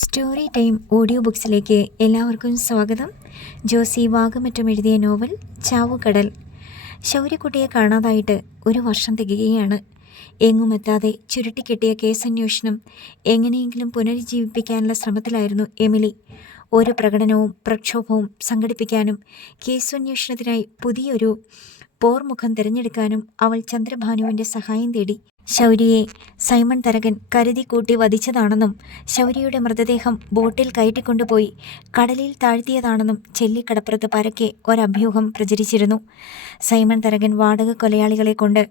Story time audio ബുക്സിലേക്ക് എല്ലാവർക്കും സ്വാഗതം. ജോസി വാഗമറ്റം എഴുതിയ നോവൽ ചാവുകടൽ. ശൗര്യക്കുട്ടിയെ കാണാതായിട്ട് ഒരു വർഷം തികയുകയാണ്. എങ്ങുമെത്താതെ ചുരുട്ടിക്കെട്ടിയ കേസന്വേഷണം എങ്ങനെയെങ്കിലും പുനരുജ്ജീവിപ്പിക്കാനുള്ള ശ്രമത്തിലായിരുന്നു എമിലി. ഒരു പ്രകടനവും പ്രക്ഷോഭവും സംഘടിപ്പിക്കാനും കേസന്വേഷണത്തിനായി പുതിയൊരു പോർമുഖം തിരഞ്ഞെടുക്കാനും അവൾ ചന്ദ്രഭാനുവിൻ്റെ സഹായം തേടി. ശൗര്യയെ സൈമൺ തരകൻ കരുതിക്കൂട്ടി വധിച്ചതാണെന്നും ശൗര്യയുടെ മൃതദേഹം ബോട്ടിൽ കയറ്റിക്കൊണ്ടുപോയി കടലിൽ താഴ്ത്തിയതാണെന്നും ചെല്ലിക്കടപ്പുറത്ത് പരക്കെ ഒരഭ്യൂഹം പ്രചരിച്ചിരുന്നു. സൈമൺ തരകൻ വാടക കൊലയാളികളെ കൊണ്ട്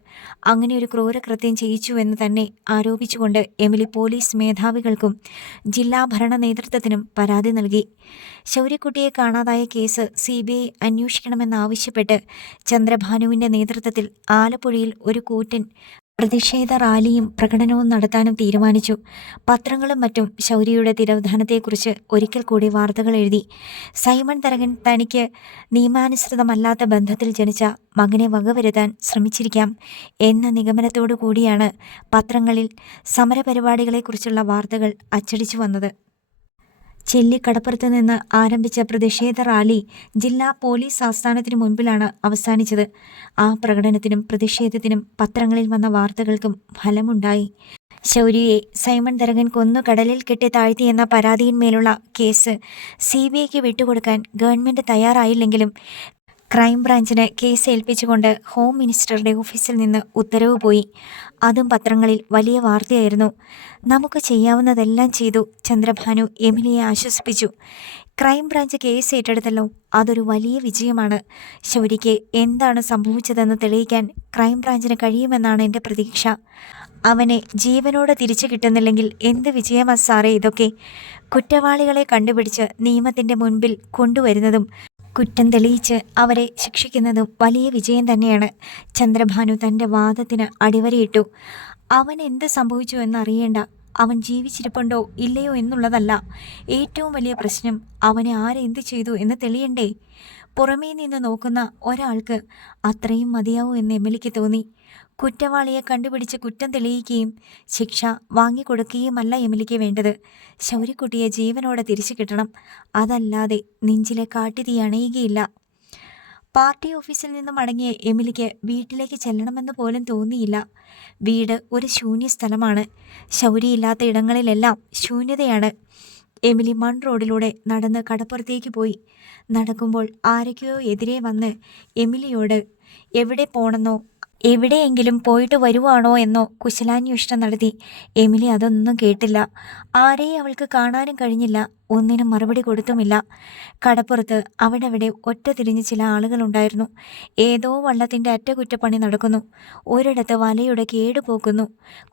അങ്ങനെയൊരു ക്രൂരകൃത്യം ചെയ്യിച്ചുവെന്ന് തന്നെ ആരോപിച്ചുകൊണ്ട് എമിലി പോലീസ് മേധാവികൾക്കും ജില്ലാ ഭരണ നേതൃത്വത്തിനും പരാതി നൽകി. ശൗര്യക്കുട്ടിയെ കാണാതായ കേസ് CBI അന്വേഷിക്കണമെന്നാവശ്യപ്പെട്ട് ചന്ദ്രഭാനുവിൻ്റെ നേതൃത്വത്തിൽ ആലപ്പുഴയിൽ ഒരു കൂറ്റൻ പ്രതിഷേധ റാലിയും പ്രകടനവും നടത്താനും തീരുമാനിച്ചു. പത്രങ്ങളും മറ്റും ശൗര്യയുടെ തിരോധാനത്തെക്കുറിച്ച് ഒരിക്കൽ കൂടി വാർത്തകൾ എഴുതി. സൈമൺ തരകൻ തനിക്ക് നിയമാനുസൃതമല്ലാത്ത ബന്ധത്തിൽ ജനിച്ച മകനെ വകവരുത്താൻ ശ്രമിച്ചിരിക്കാം എന്ന നിഗമനത്തോടു കൂടിയാണ് പത്രങ്ങളിൽ സമരപരിപാടികളെക്കുറിച്ചുള്ള വാർത്തകൾ അച്ചടിച്ചു വന്നത്. ചെല്ലിക്കടപ്പുറത്ത് നിന്ന് ആരംഭിച്ച പ്രതിഷേധ റാലി ജില്ലാ പോലീസ് ആസ്ഥാനത്തിനു മുൻപിലാണ് അവസാനിച്ചത്. ആ പ്രകടനത്തിനും പ്രതിഷേധത്തിനും പത്രങ്ങളിൽ വന്ന വാർത്തകൾക്കും ഫലമുണ്ടായി. ശൗര്യയെ സൈമൺ തരകൻ കൊന്നു കടലിൽ കെട്ടി താഴ്ത്തിയെന്ന പരാതിയിന്മേലുള്ള കേസ് CBIക്ക് വിട്ടുകൊടുക്കാൻ ഗവൺമെൻറ് തയ്യാറായില്ലെങ്കിലും ക്രൈംബ്രാഞ്ചിന് കേസ് ഏൽപ്പിച്ചുകൊണ്ട് ഹോം മിനിസ്റ്ററുടെ ഓഫീസിൽ നിന്ന് ഉത്തരവ് പോയി. അതും പത്രങ്ങളിൽ വലിയ വാർത്തയായിരുന്നു. നമുക്ക് ചെയ്യാവുന്നതെല്ലാം ചെയ്തു, ചന്ദ്രഭാനു എമിലിയെ ആശ്വസിപ്പിച്ചു. ക്രൈംബ്രാഞ്ച് കേസ് ഏറ്റെടുത്തല്ലോ, അതൊരു വലിയ വിജയമാണ്. ശൗര്യയ്ക്ക് എന്താണ് സംഭവിച്ചതെന്ന് തെളിയിക്കാൻ ക്രൈംബ്രാഞ്ചിന് കഴിയുമെന്നാണ് എൻ്റെ പ്രതീക്ഷ. അവനെ ജീവനോടെ തിരിച്ചു കിട്ടുന്നില്ലെങ്കിൽ എന്ത് വിജയമാ സാറേ ഇതൊക്കെ. കുറ്റവാളികളെ കണ്ടുപിടിച്ച് നിയമത്തിൻ്റെ മുൻപിൽ കൊണ്ടുവരുന്നതും കുറ്റം തെളിയിച്ച് അവരെ ശിക്ഷിക്കുന്നതും വലിയ വിജയം തന്നെയാണ്. ചന്ദ്രഭാനു തൻ്റെ വാദത്തിന് അടിവരയിട്ടു. അവൻ എന്ത് സംഭവിച്ചു എന്നറിയേണ്ട, അവൻ ജീവിച്ചിരിപ്പുണ്ടോ ഇല്ലയോ എന്നുള്ളതല്ല ഏറ്റവും വലിയ പ്രശ്നം, അവനെ ആരെന്ത് ചെയ്തു എന്ന് തെളിയണ്ടേ. പുറമേ നിന്ന് നോക്കുന്ന ഒരാൾക്ക് അത്രയും മതിയാവൂ എന്ന് എമിലിക്ക് തോന്നി. കുറ്റവാളിയെ കണ്ടുപിടിച്ച് കുറ്റം തെളിയിക്കുകയും ശിക്ഷ വാങ്ങിക്കൊടുക്കുകയുമല്ല എമിലിക്ക് വേണ്ടത്. ശൗര്യക്കുട്ടിയെ ജീവനോടെ തിരിച്ചു കിട്ടണം. അതല്ലാതെ നെഞ്ചിലെ കാട്ടുതീ അണയുകയില്ല. പാർട്ടി ഓഫീസിൽ നിന്നും മടങ്ങിയ എമിലിക്ക് വീട്ടിലേക്ക് ചെല്ലണമെന്ന് പോലും തോന്നിയില്ല. വീട് ഒരു ശൂന്യ സ്ഥലമാണ്. ശൗര്യയില്ലാത്ത ഇടങ്ങളിലെല്ലാം ശൂന്യതയാണ്. എമിലി മൺ റോഡിലൂടെ നടന്ന് കടപ്പുറത്തേക്ക് പോയി. നടക്കുമ്പോൾ ആരൊക്കെയോ എതിരെ വന്ന് എമിലിയോട് എവിടെ പോണെന്നോ എവിടെയെങ്കിലും പോയിട്ട് വരുവാണോ എന്നോ കുശലാന്വേഷണം നടത്തി. എമിലി അതൊന്നും കേട്ടില്ല. ആരെയും അവൾക്ക് കാണാനും കഴിഞ്ഞില്ല. ഒന്നിനും മറുപടി കൊടുത്തുമില്ല. കടപ്പുറത്ത് അവിടെ ഒറ്റ തിരിഞ്ഞ് ചില ആളുകളുണ്ടായിരുന്നു. ഏതോ വള്ളത്തിൻ്റെ അറ്റകുറ്റപ്പണി നടക്കുന്നു. ഒരിടത്ത് വലയുടെ കേടുപോക്കുന്നു.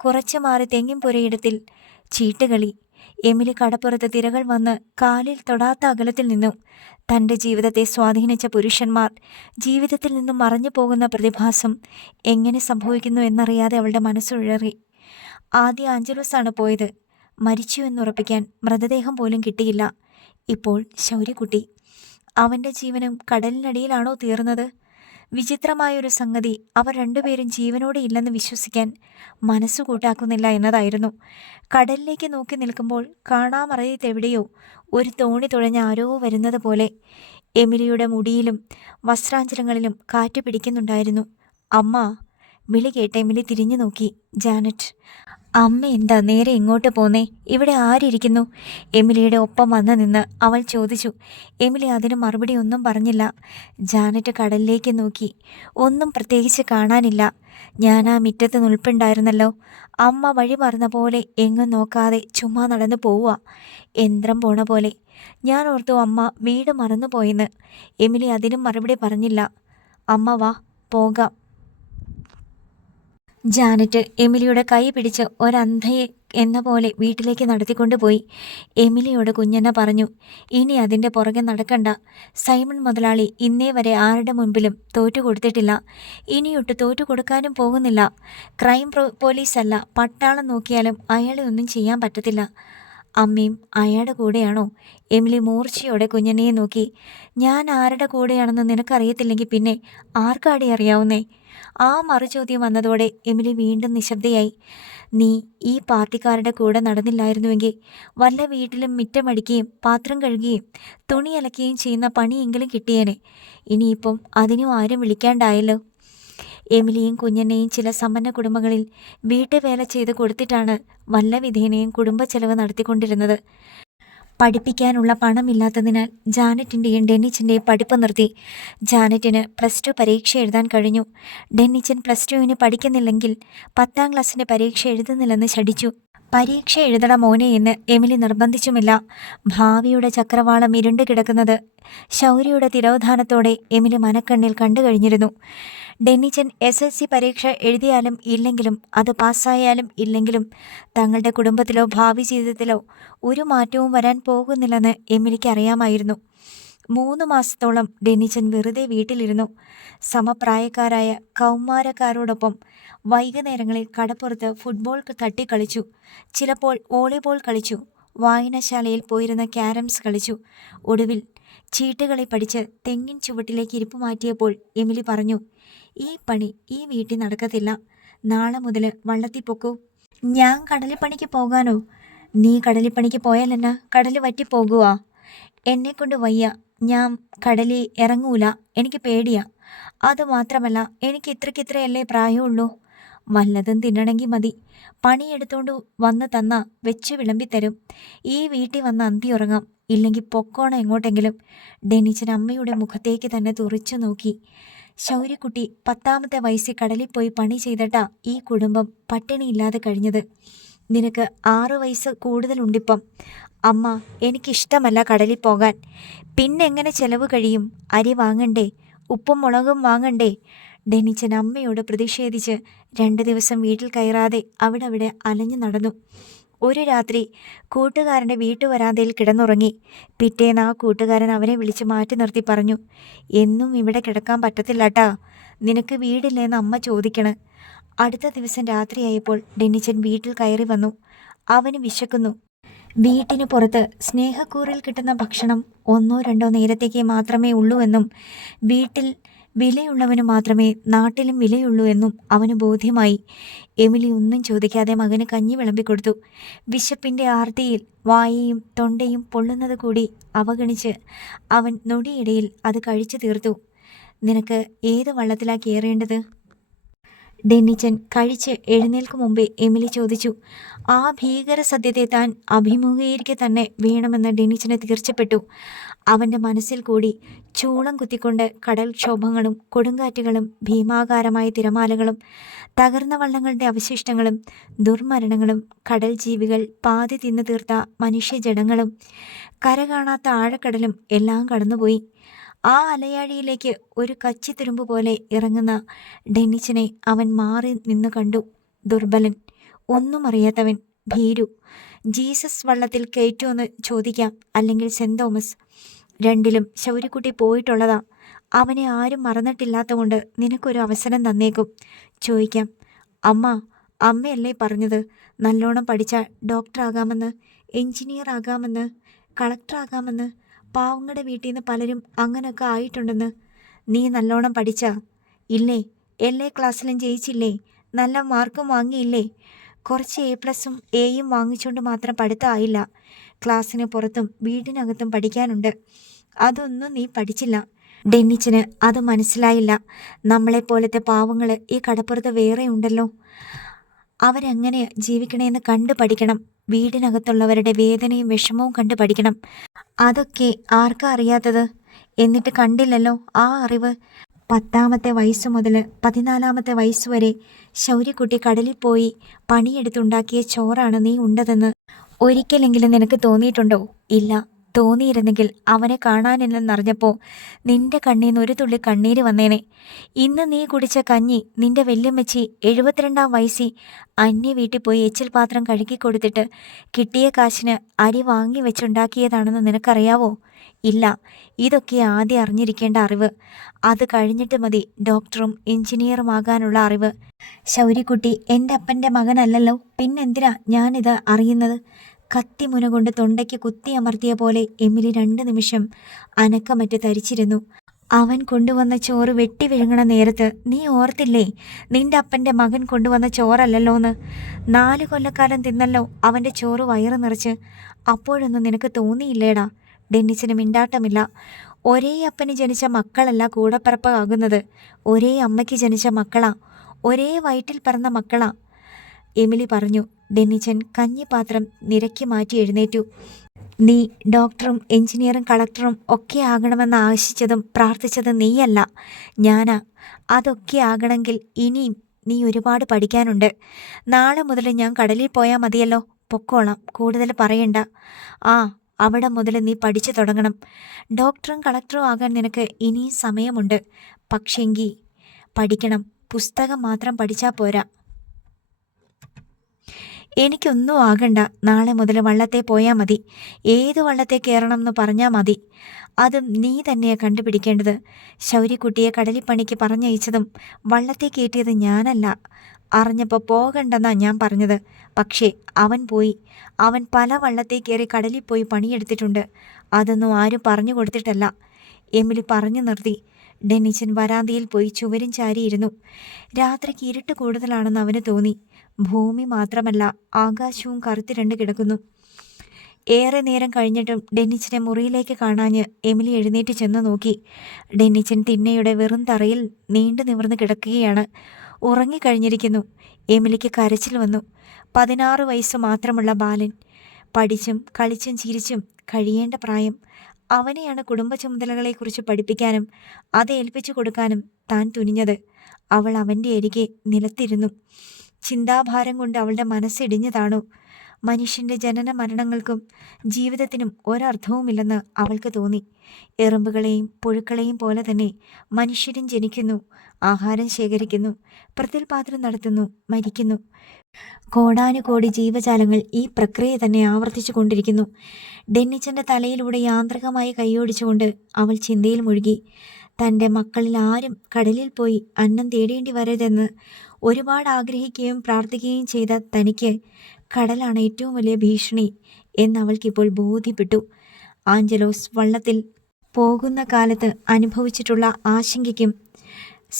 കുറച്ച് മാറി തെങ്ങിൻ പുരയിടത്തിൽ ചീട്ടുകളി. എമിലി കടപ്പുറത്ത് തിരകൾ വന്ന് കാലിൽ തൊടാത്ത അകലത്തിൽ നിന്നു. തൻ്റെ ജീവിതത്തെ സ്വാധീനിച്ച പുരുഷന്മാർ, ജീവിതത്തിൽ നിന്നും മറഞ്ഞു പോകുന്ന പ്രതിഭാസം എങ്ങനെ സംഭവിക്കുന്നു എന്നറിയാതെ അവളുടെ മനസ്സുഴറി. ആദ്യം ആഞ്ചലോസാണ് പോയത്. മരിച്ചു എന്നുറപ്പിക്കാൻ മൃതദേഹം പോലും കിട്ടിയില്ല. ഇപ്പോൾ ശൗര്യക്കുട്ടി. അവൻ്റെ ജീവനും കടലിനടിയിലാണോ തീർന്നത്? വിചിത്രമായൊരു സംഗതി, അവർ രണ്ടുപേരും ജീവനോടെ ഇല്ലെന്ന് വിശ്വസിക്കാൻ മനസ്സു കൂട്ടാക്കുന്നില്ല എന്നതായിരുന്നു. കടലിലേക്ക് നോക്കി നിൽക്കുമ്പോൾ കാണാമറയത്തെവിടെയോ ഒരു തോണി തുഴഞ്ഞ ആരോ വരുന്നത് പോലെ. എമിലിയുടെ മുടിയിലും വസ്ത്രാഞ്ചലങ്ങളിലും കാറ്റ് പിടിക്കുന്നുണ്ടായിരുന്നു. അമ്മ വിളി കേട്ട് എമിലി തിരിഞ്ഞു നോക്കി. ജാനറ്റ്. അമ്മ എന്താ നേരെ ഇങ്ങോട്ട് പോന്നേ? ഇവിടെ ആരിയ്ക്കുന്നു? എമിലിയുടെ ഒപ്പം വന്ന് നിന്ന് അവൾ ചോദിച്ചു. എമിലി അതിന് മറുപടി ഒന്നും പറഞ്ഞില്ല. ജാനറ്റ് കടലിലേക്ക് നോക്കി. ഒന്നും പ്രത്യേകിച്ച് കാണാനില്ല. ഞാൻ ആ മുറ്റത്ത് നിൽപ്പുണ്ടായിരുന്നല്ലോ. അമ്മ വഴി മറന്ന പോലെ എങ്ങും നോക്കാതെ ചുമ്മാ നടന്നു പോവുക, യന്ത്രം പോണ പോലെ. ഞാൻ ഓർത്തു അമ്മ വീട് മറന്നു പോയെന്ന്. എമിലി അതിനും മറുപടി പറഞ്ഞില്ല. അമ്മ വാ പോകാം. ജാനറ്റ് എമിലിയുടെ കൈ പിടിച്ച് ഒരന്ധയെ എന്ന പോലെ വീട്ടിലേക്ക് നടത്തിക്കൊണ്ടുപോയി. എമിലിയോട് കുഞ്ഞെന്ന പറഞ്ഞു, ഇനി അതിൻ്റെ പുറകെ നടക്കണ്ട. സൈമൺ മുതലാളി ഇന്നേ വരെ ആരുടെ മുൻപിലും തോറ്റു കൊടുത്തിട്ടില്ല. ഇനിയൊട്ട് തോറ്റു കൊടുക്കാനും പോകുന്നില്ല. ക്രൈം പോലീസല്ല, പട്ടാളം നോക്കിയാലും അയാളെ ഒന്നും ചെയ്യാൻ പറ്റത്തില്ല. അമ്മയും അയാളുടെ കൂടെയാണോ? എമിലി മൂർച്ചയോടെ കുഞ്ഞനെയെ നോക്കി. ഞാൻ ആരുടെ കൂടെയാണെന്ന് നിനക്കറിയത്തില്ലെങ്കിൽ പിന്നെ ആർക്കാടി അറിയാവുന്നേ? ആ മറുചോദ്യം വന്നതോടെ എമിലി വീണ്ടും നിശബ്ദയായി. നീ ഈ പാർട്ടിക്കാരുടെ കൂടെ നടന്നില്ലായിരുന്നുവെങ്കിൽ വല്ല വീട്ടിലും മിറ്റമടിക്കുകയും പാത്രം കഴുകുകയും തുണി അലക്കുകയും ചെയ്യുന്ന പണിയെങ്കിലും കിട്ടിയേനെ. ഇനിയിപ്പം അതിനും ആരും വിളിക്കാണ്ടായല്ലോ. എമിലിയും കുഞ്ഞനെയും ചില സമ്പന്ന കുടുംബങ്ങളിൽ വീട്ടുവേല ചെയ്ത് കൊടുത്തിട്ടാണ് വല്ല വിധേനയും കുടുംബ ചെലവ് നടത്തിക്കൊണ്ടിരുന്നത്. പഠിപ്പിക്കാനുള്ള പണമില്ലാത്തതിനാൽ ജാനറ്റിൻ്റെയും ഡെന്നിച്ചൻ്റെയും പഠിപ്പ് നിർത്തി. ജാനറ്റിന് +2 പരീക്ഷ എഴുതാൻ കഴിഞ്ഞു. ഡെന്നിച്ചൻ +2-ന് പഠിക്കുന്നില്ലെങ്കിൽ 10ാം ക്ലാസ്സിൻ്റെ പരീക്ഷ എഴുതുന്നില്ലെന്ന് ശഠിച്ചു. പരീക്ഷ എഴുതട മോനെ എന്ന് എമിലി നിർബന്ധിച്ചുമില്ല. ഭാവിയുടെ ചക്രവാളം ഇരുണ്ട് കിടക്കുന്നത് ശൗര്യയുടെ തിരോധാനത്തോടെ എമിലി മനക്കണ്ണിൽ കണ്ടു കഴിഞ്ഞിരുന്നു. ഡെന്നിച്ചൻ SSLC പരീക്ഷ എഴുതിയാലും ഇല്ലെങ്കിലും, അത് പാസ്സായാലും ഇല്ലെങ്കിലും തങ്ങളുടെ കുടുംബത്തിലോ ഭാവി ജീവിതത്തിലോ ഒരു മാറ്റവും വരാൻ പോകുന്നില്ലെന്ന് എമിലിക്ക് അറിയാമായിരുന്നു. 3 മാസത്തോളം ഡെന്നിച്ചൻ വെറുതെ വീട്ടിലിരുന്നു. സമപ്രായക്കാരായ കൗമാരക്കാരോടൊപ്പം വൈകുന്നേരങ്ങളിൽ കടപ്പുറത്ത് ഫുട്ബോൾ തട്ടിക്കളിച്ചു. ചിലപ്പോൾ വോളിബോൾ കളിച്ചു. വായനശാലയിൽ പോയിരുന്ന ക്യാരംസ് കളിച്ചു. ഒടുവിൽ ചീട്ടുകളി പഠിച്ച് തെങ്ങിൻ ചുവട്ടിലേക്ക് ഇരിപ്പ് മാറ്റിയപ്പോൾ എമിലി പറഞ്ഞു, ഈ പണി ഈ വീട്ടിൽ നടക്കത്തില്ല. നാളെ മുതൽ വള്ളത്തിൽ പൊക്കൂ. ഞാൻ കടലിപ്പണിക്ക് പോകാനോ? നീ കടലിപ്പണിക്ക് പോയാലെന്നാ കടൽ വറ്റിപ്പോകുവാ? എന്നെക്കൊണ്ട് വയ്യ. ഞാൻ കടലിൽ ഇറങ്ങൂല. എനിക്ക് പേടിയാ. അതുമാത്രമല്ല, എനിക്ക് ഇത്രയ്ക്കിത്രയല്ലേ പ്രായമുള്ളൂ. വല്ലതും തിന്നണമെങ്കിൽ മതി. പണിയെടുത്തോണ്ട് വന്ന് തന്നാ വെച്ച് വിളമ്പിത്തരും. ഈ വീട്ടിൽ വന്ന് അന്തി ഉറങ്ങാം. ഇല്ലെങ്കിൽ പൊക്കോണം എങ്ങോട്ടെങ്കിലും. ഡെന്നിച്ചൻ അമ്മയുടെ മുഖത്തേക്ക് തന്നെ തുറിച്ചു നോക്കി. ശൗര്യക്കുട്ടി 10ാമത്തെ വയസ്സിൽ കടലിൽ പോയി പണി ചെയ്തിട്ടാ ഈ കുടുംബം പട്ടിണിയില്ലാതെ കഴിഞ്ഞത്. നിനക്ക് 6 വയസ്സ് കൂടുതലുണ്ടിപ്പം. അമ്മ, എനിക്കിഷ്ടമല്ല കടലിൽ പോകാൻ. പിന്നെങ്ങനെ ചെലവ് കഴിയും? അരി വാങ്ങണ്ടേ? ഉപ്പും മുളകും വാങ്ങണ്ടേ? ഡെന്നിച്ചൻ അമ്മയോട് പ്രതിഷേധിച്ച് 2 ദിവസം വീട്ടിൽ കയറാതെ അവിടെ അലഞ്ഞു നടന്നു. ഒരു രാത്രി കൂട്ടുകാരൻ്റെ വീട്ടുവരാന്തയിൽ കിടന്നുറങ്ങി. പിറ്റേന്ന് ആ കൂട്ടുകാരൻ അവനെ വിളിച്ച് മാറ്റി നിർത്തി പറഞ്ഞു, എന്നും ഇവിടെ കിടക്കാൻ പറ്റത്തില്ലാട്ടാ. നിനക്ക് വീടില്ലേന്ന് അമ്മ ചോദിക്കണ്. അടുത്ത ദിവസം രാത്രിയായപ്പോൾ ഡെന്നിച്ചൻ വീട്ടിൽ കയറി വന്നു. അവന് വിശക്കുന്നു. വീട്ടിന് പുറത്ത് സ്നേഹക്കൂറിൽ കിട്ടുന്ന ഭക്ഷണം 1-2 നേരത്തേക്ക് മാത്രമേ ഉള്ളൂ എന്നും വീട്ടിൽ വിലയുള്ളവന് മാത്രമേ നാട്ടിലും വിലയുള്ളൂ എന്നും അവന് ബോധ്യമായി. എമിലി ഒന്നും ചോദിക്കാതെ മകന് കഞ്ഞി വിളമ്പിക്കൊടുത്തു. വിശപ്പിൻ്റെ ആർത്തിയിൽ വായയും തൊണ്ടയും പൊള്ളുന്നത് കൂടി അവഗണിച്ച് അവൻ നൊടിയിടയിൽ അത് കഴിച്ചു തീർത്തു. നിനക്ക് ഏത് വള്ളത്തിലാ കയറേണ്ടത്? ഡെന്നിച്ചൻ കഴിച്ച് എഴുന്നേൽക്കും മുമ്പേ എമിലി ചോദിച്ചു. ആ ഭീകര സത്യത്തെ താൻ അഭിമുഖീകരിക്കുക തന്നെ വേണമെന്ന് ഡെന്നിച്ചന് തീർച്ചപ്പെട്ടു. അവൻ്റെ മനസ്സിൽ കൂടി ചൂളം കുത്തിക്കൊണ്ട് കടൽക്ഷോഭങ്ങളും കൊടുങ്കാറ്റുകളും ഭീമാകാരമായ തിരമാലകളും തകർന്ന വള്ളങ്ങളുടെ അവശിഷ്ടങ്ങളും ദുർമരണങ്ങളും കടൽ ജീവികൾ പാതി തിന്നു തീർത്ത മനുഷ്യജടങ്ങളും കരകാണാത്ത ആഴക്കടലും എല്ലാം കടന്നുപോയി. ആ അലയാഴിയിലേക്ക് ഒരു കച്ചിത്തുരുമ്പ് പോലെ ഇറങ്ങുന്ന ഡെന്നിച്ചനെ അവൻ മാറി നിന്ന് കണ്ടു. ദുർബലൻ, ഒന്നും അറിയാത്തവൻ, ഭീരു. ജീസസ് വള്ളത്തിൽ കയറ്റുമെന്ന് ചോദിക്കാം, അല്ലെങ്കിൽ സെൻറ് തോമസ്. രണ്ടിലും ശൗര്യക്കുട്ടി പോയിട്ടുള്ളതാ. അവനെ ആരും മറന്നിട്ടില്ലാത്തതുകൊണ്ട് നിനക്കൊരു അവസരം തന്നേക്കും. ചോദിക്കാം. അമ്മയല്ലേ പറഞ്ഞത് നല്ലോണം പഠിച്ചാൽ ഡോക്ടറാകാമെന്ന്, എൻജിനീയർ ആകാമെന്ന്, കളക്ടറാകാമെന്ന്. പാവങ്ങളുടെ വീട്ടിൽ നിന്ന് പലരും അങ്ങനെയൊക്കെ ആയിട്ടുണ്ടെന്ന്. നീ നല്ലോണം പഠിച്ചാ? ഇല്ലേ? എല്ലാ ക്ലാസ്സിലും ജയിച്ചില്ലേ? നല്ല മാർക്കും വാങ്ങിയില്ലേ? കുറച്ച് A+ഉം Aയും വാങ്ങിച്ചുകൊണ്ട് മാത്രം പഠിത്തമായില്ല. ക്ലാസ്സിന് പുറത്തും വീടിനകത്തും പഠിക്കാനുണ്ട്. അതൊന്നും നീ പഠിച്ചില്ല. ഡെന്നിച്ചന് അത് മനസ്സിലായില്ല. നമ്മളെപ്പോലത്തെ പാവങ്ങൾ ഈ കടപ്പുറത്ത് വേറെ ഉണ്ടല്ലോ. അവരെങ്ങനെ ജീവിക്കണേന്ന് കണ്ടു പഠിക്കണം. വീടിനകത്തുള്ളവരുടെ വേദനയും വിഷമവും കണ്ടു പഠിക്കണം. അതൊക്കെ ആർക്കാ അറിയാത്തത്? എന്നിട്ട് കണ്ടില്ലല്ലോ ആ അറിവ്. 10ാമത്തെ വയസ്സു മുതൽ 14ാമത്തെ വയസ്സുവരെ ശൗര്യക്കുട്ടി കടലിൽ പോയി പണിയെടുത്തുണ്ടാക്കിയ ചോറാണ് നീ ഉണ്ടതെന്ന് ഒരിക്കലെങ്കിലും നിനക്ക് തോന്നിയിട്ടുണ്ടോ? ഇല്ല. തോന്നിയിരുന്നെങ്കിൽ അവനെ കാണാനില്ലെന്നറിഞ്ഞപ്പോൾ നിന്റെ കണ്ണീന്ന് ഒരു തുള്ളി കണ്ണീര് വന്നേനെ. ഇന്ന് നീ കുടിച്ച കഞ്ഞി നിന്റെ വല്യമ്മച്ചി 72ാം വയസ്സിൽ അന്യ വീട്ടിൽ പോയി എച്ചിൽ പാത്രം കഴുകിക്കൊടുത്തിട്ട് കിട്ടിയ കാശിന് അരി വാങ്ങി വെച്ചുണ്ടാക്കിയതാണെന്ന് നിനക്കറിയാവോ? ഇല്ല. ഇതൊക്കെ ആദ്യം അറിഞ്ഞിരിക്കേണ്ട അറിവ്. അത് കഴിഞ്ഞിട്ട് മതി ഡോക്ടറും എഞ്ചിനീയറും ആകാനുള്ള അറിവ്. ശൗര്യക്കുട്ടി എൻ്റെ അപ്പൻ്റെ മകനല്ലല്ലോ. പിന്നെന്തിനാ ഞാനിത് അറിയുന്നത്? കത്തിമുന കൊണ്ട് തൊണ്ടയ്ക്ക് കുത്തിയമർത്തിയ പോലെ എമിലി 2 നിമിഷം അനക്കമറ്റ് തരിച്ചിരുന്നു. അവൻ കൊണ്ടുവന്ന ചോറ് വെട്ടി വിഴുങ്ങണ നേരത്ത് നീ ഓർത്തില്ലേ, നിന്റെ അപ്പൻ്റെ മകൻ കൊണ്ടുവന്ന ചോറല്ലല്ലോന്ന്. 4 കൊല്ലക്കാലം തിന്നല്ലോ അവൻ്റെ ചോറ് വയറ് നിറച്ച്. അപ്പോഴൊന്നും നിനക്ക് തോന്നിയില്ലേടാ? ഡെന്നിസിന് മിണ്ടാട്ടമില്ല. ഒരേ അപ്പന് ജനിച്ച മക്കളല്ല കൂടപ്പിറപ്പാകുന്നത്, ഒരേ അമ്മയ്ക്ക് ജനിച്ച മക്കളാ, ഒരേ വയറ്റിൽ പിറന്ന മക്കളാ, എമിലി പറഞ്ഞു. ഡെന്നിച്ചൻ കഞ്ഞിപ്പാത്രം നിരക്കി മാറ്റി എഴുന്നേറ്റു. നീ ഡോക്ടറും എഞ്ചിനീയറും കളക്ടറും ഒക്കെ ആകണമെന്ന് ആശിച്ചതും പ്രാർത്ഥിച്ചതും നീയല്ല, ഞാനാ. അതൊക്കെ ആകണമെങ്കിൽ ഇനിയും നീ ഒരുപാട് പഠിക്കാനുണ്ട്. നാളെ മുതൽ ഞാൻ കടലിൽ പോയാൽ മതിയല്ലോ? പൊക്കോളാം, കൂടുതൽ പറയണ്ട. ആ, അവിടെ മുതൽ നീ പഠിച്ചു തുടങ്ങണം. ഡോക്ടറും കളക്ടറും ആകാൻ നിനക്ക് ഇനിയും സമയമുണ്ട്. പക്ഷെങ്കിൽ പഠിക്കണം. പുസ്തകം മാത്രം പഠിച്ചാൽ പോരാ. എനിക്കൊന്നും ആകണ്ട. നാളെ മുതൽ വള്ളത്തെ പോയാൽ മതി. ഏത് വള്ളത്തെ കയറണം എന്ന് പറഞ്ഞാൽ മതി. അതും നീ തന്നെയാണ് കണ്ടുപിടിക്കേണ്ടത്. ശൗര്യക്കുട്ടിയെ കടലിപ്പണിക്ക് പറഞ്ഞയച്ചതും വള്ളത്തെ കയറ്റിയത് ഞാനല്ല. അറിഞ്ഞപ്പോൾ പോകണ്ടെന്നാ ഞാൻ പറഞ്ഞത്. പക്ഷേ അവൻ പോയി. അവൻ പല വള്ളത്തെ കയറി കടലിൽ പോയി പണിയെടുത്തിട്ടുണ്ട്. അതൊന്നും ആരും പറഞ്ഞു കൊടുത്തിട്ടല്ല, എമിലി പറഞ്ഞു നിർത്തി. ഡെന്നിച്ചൻ വരാന്തയിൽ പോയി ചുവരും ചാരിയിരുന്നു. രാത്രിക്ക് ഇരുട്ട് കൂടുതലാണെന്ന് അവന് തോന്നി. ഭൂമി മാത്രമല്ല, ആകാശവും കറുത്തിരണ്ട് കിടക്കുന്നു. ഏറെ നേരം കഴിഞ്ഞിട്ടും ഡെന്നിച്ചനെ മുറിയിലേക്ക് കാണാഞ്ഞ് എമിലി എഴുന്നേറ്റ് ചെന്ന് നോക്കി. ഡെന്നിച്ചൻ തിണ്ണയുടെ വെറും തറയിൽ നീണ്ടു നിവർന്ന് കിടക്കുകയാണ്. ഉറങ്ങിക്കഴിഞ്ഞിരിക്കുന്നു. എമിലിക്ക് കരച്ചിൽ വന്നു. 16 വയസ്സ് മാത്രമുള്ള ബാലൻ, പഠിച്ചും കളിച്ചും ചിരിച്ചും കഴിയേണ്ട പ്രായം. അവനെയാണ് കുടുംബ ചുമതലകളെക്കുറിച്ച് പഠിപ്പിക്കാനും അത് ഏൽപ്പിച്ചു കൊടുക്കാനും താൻ തുനിഞ്ഞത്. അവൾ അവൻ്റെ അരികെ നിലത്തിരുന്നു. ചിന്താഭാരം കൊണ്ട് അവളുടെ മനസ്സിടിഞ്ഞു താണു. മനുഷ്യൻ്റെ ജനന മരണങ്ങൾക്കും ജീവിതത്തിനും ഒരർത്ഥവുമില്ലെന്ന് അവൾക്ക് തോന്നി. എറുമ്പുകളെയും പുഴുക്കളെയും പോലെ തന്നെ മനുഷ്യരും ജനിക്കുന്നു, ആഹാരം ശേഖരിക്കുന്നു, പ്രത്യുൽപാദനം നടത്തുന്നു, മരിക്കുന്നു. കോടാനുകോടി ജീവജാലങ്ങൾ ഈ പ്രക്രിയ തന്നെ ആവർത്തിച്ചു കൊണ്ടിരിക്കുന്നു. ഡെന്നിച്ചൻ്റെ തലയിലൂടെ യാന്ത്രികമായി കൈയോടിച്ചുകൊണ്ട് അവൾ ചിന്തയിൽ മുഴുകി. തൻ്റെ മക്കളിൽ ആരും കടലിൽ പോയി അന്നം തേടേണ്ടി വരരുതെന്ന് ഒരുപാട് ആഗ്രഹിക്കുകയും പ്രാർത്ഥിക്കുകയും ചെയ്ത തനിക്ക് കടലാണ് ഏറ്റവും വലിയ ഭീഷണി എന്നവൾക്കിപ്പോൾ ബോധ്യപ്പെട്ടു. ആഞ്ചലോസ് വള്ളത്തിൽ പോകുന്ന കാലത്ത് അനുഭവിച്ചിട്ടുള്ള ആശങ്കയ്ക്കും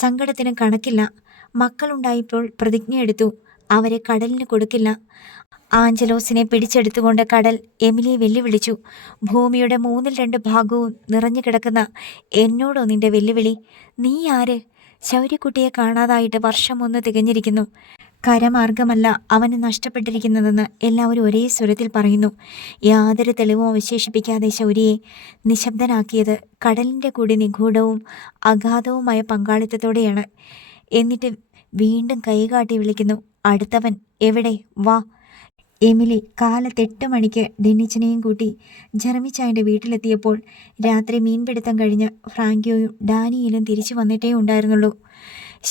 സങ്കടത്തിനും കണക്കില്ല. മക്കളുണ്ടായപ്പോൾ പ്രതിജ്ഞയെടുത്തു, അവരെ കടലിന് കൊടുക്കില്ല. ആഞ്ചലോസിനെ പിടിച്ചെടുത്തുകൊണ്ട് കടൽ എമിലിയെ വെല്ലുവിളിച്ചു. ഭൂമിയുടെ 2/3 ഭാഗവും നിറഞ്ഞു കിടക്കുന്ന എന്നോടോ നിന്റെ വെല്ലുവിളി? നീ ആര്? ശൗര്യക്കുട്ടിയെ കാണാതായിട്ട് വർഷം 1 തികഞ്ഞിരിക്കുന്നു. കരമാർഗമല്ല അവന് നഷ്ടപ്പെട്ടിരിക്കുന്നതെന്ന് എല്ലാവരും ഒരേ സ്വരത്തിൽ പറയുന്നു. യാതൊരു തെളിവും അവശേഷിപ്പിക്കാതെ ശൗര്യയെ നിശബ്ദനാക്കിയത് കടലിൻ്റെ കൂടി നിഗൂഢവും അഗാധവുമായ പങ്കാളിത്തത്തോടെയാണ്. എന്നിട്ട് വീണ്ടും കൈകാട്ടി വിളിക്കുന്നു, അടുത്തവൻ എവിടെ? വാ. എമിലി കാലത്ത് 8 മണിക്ക് ഡെന്നിച്ചനെയും കൂട്ടി ജെറമിച്ചായൻ്റെ വീട്ടിലെത്തിയപ്പോൾ രാത്രി മീൻപിടുത്തം കഴിഞ്ഞ് ഫ്രാങ്കോയും ഡാനിയലും തിരിച്ചു വന്നിട്ടേ ഉണ്ടായിരുന്നുള്ളൂ.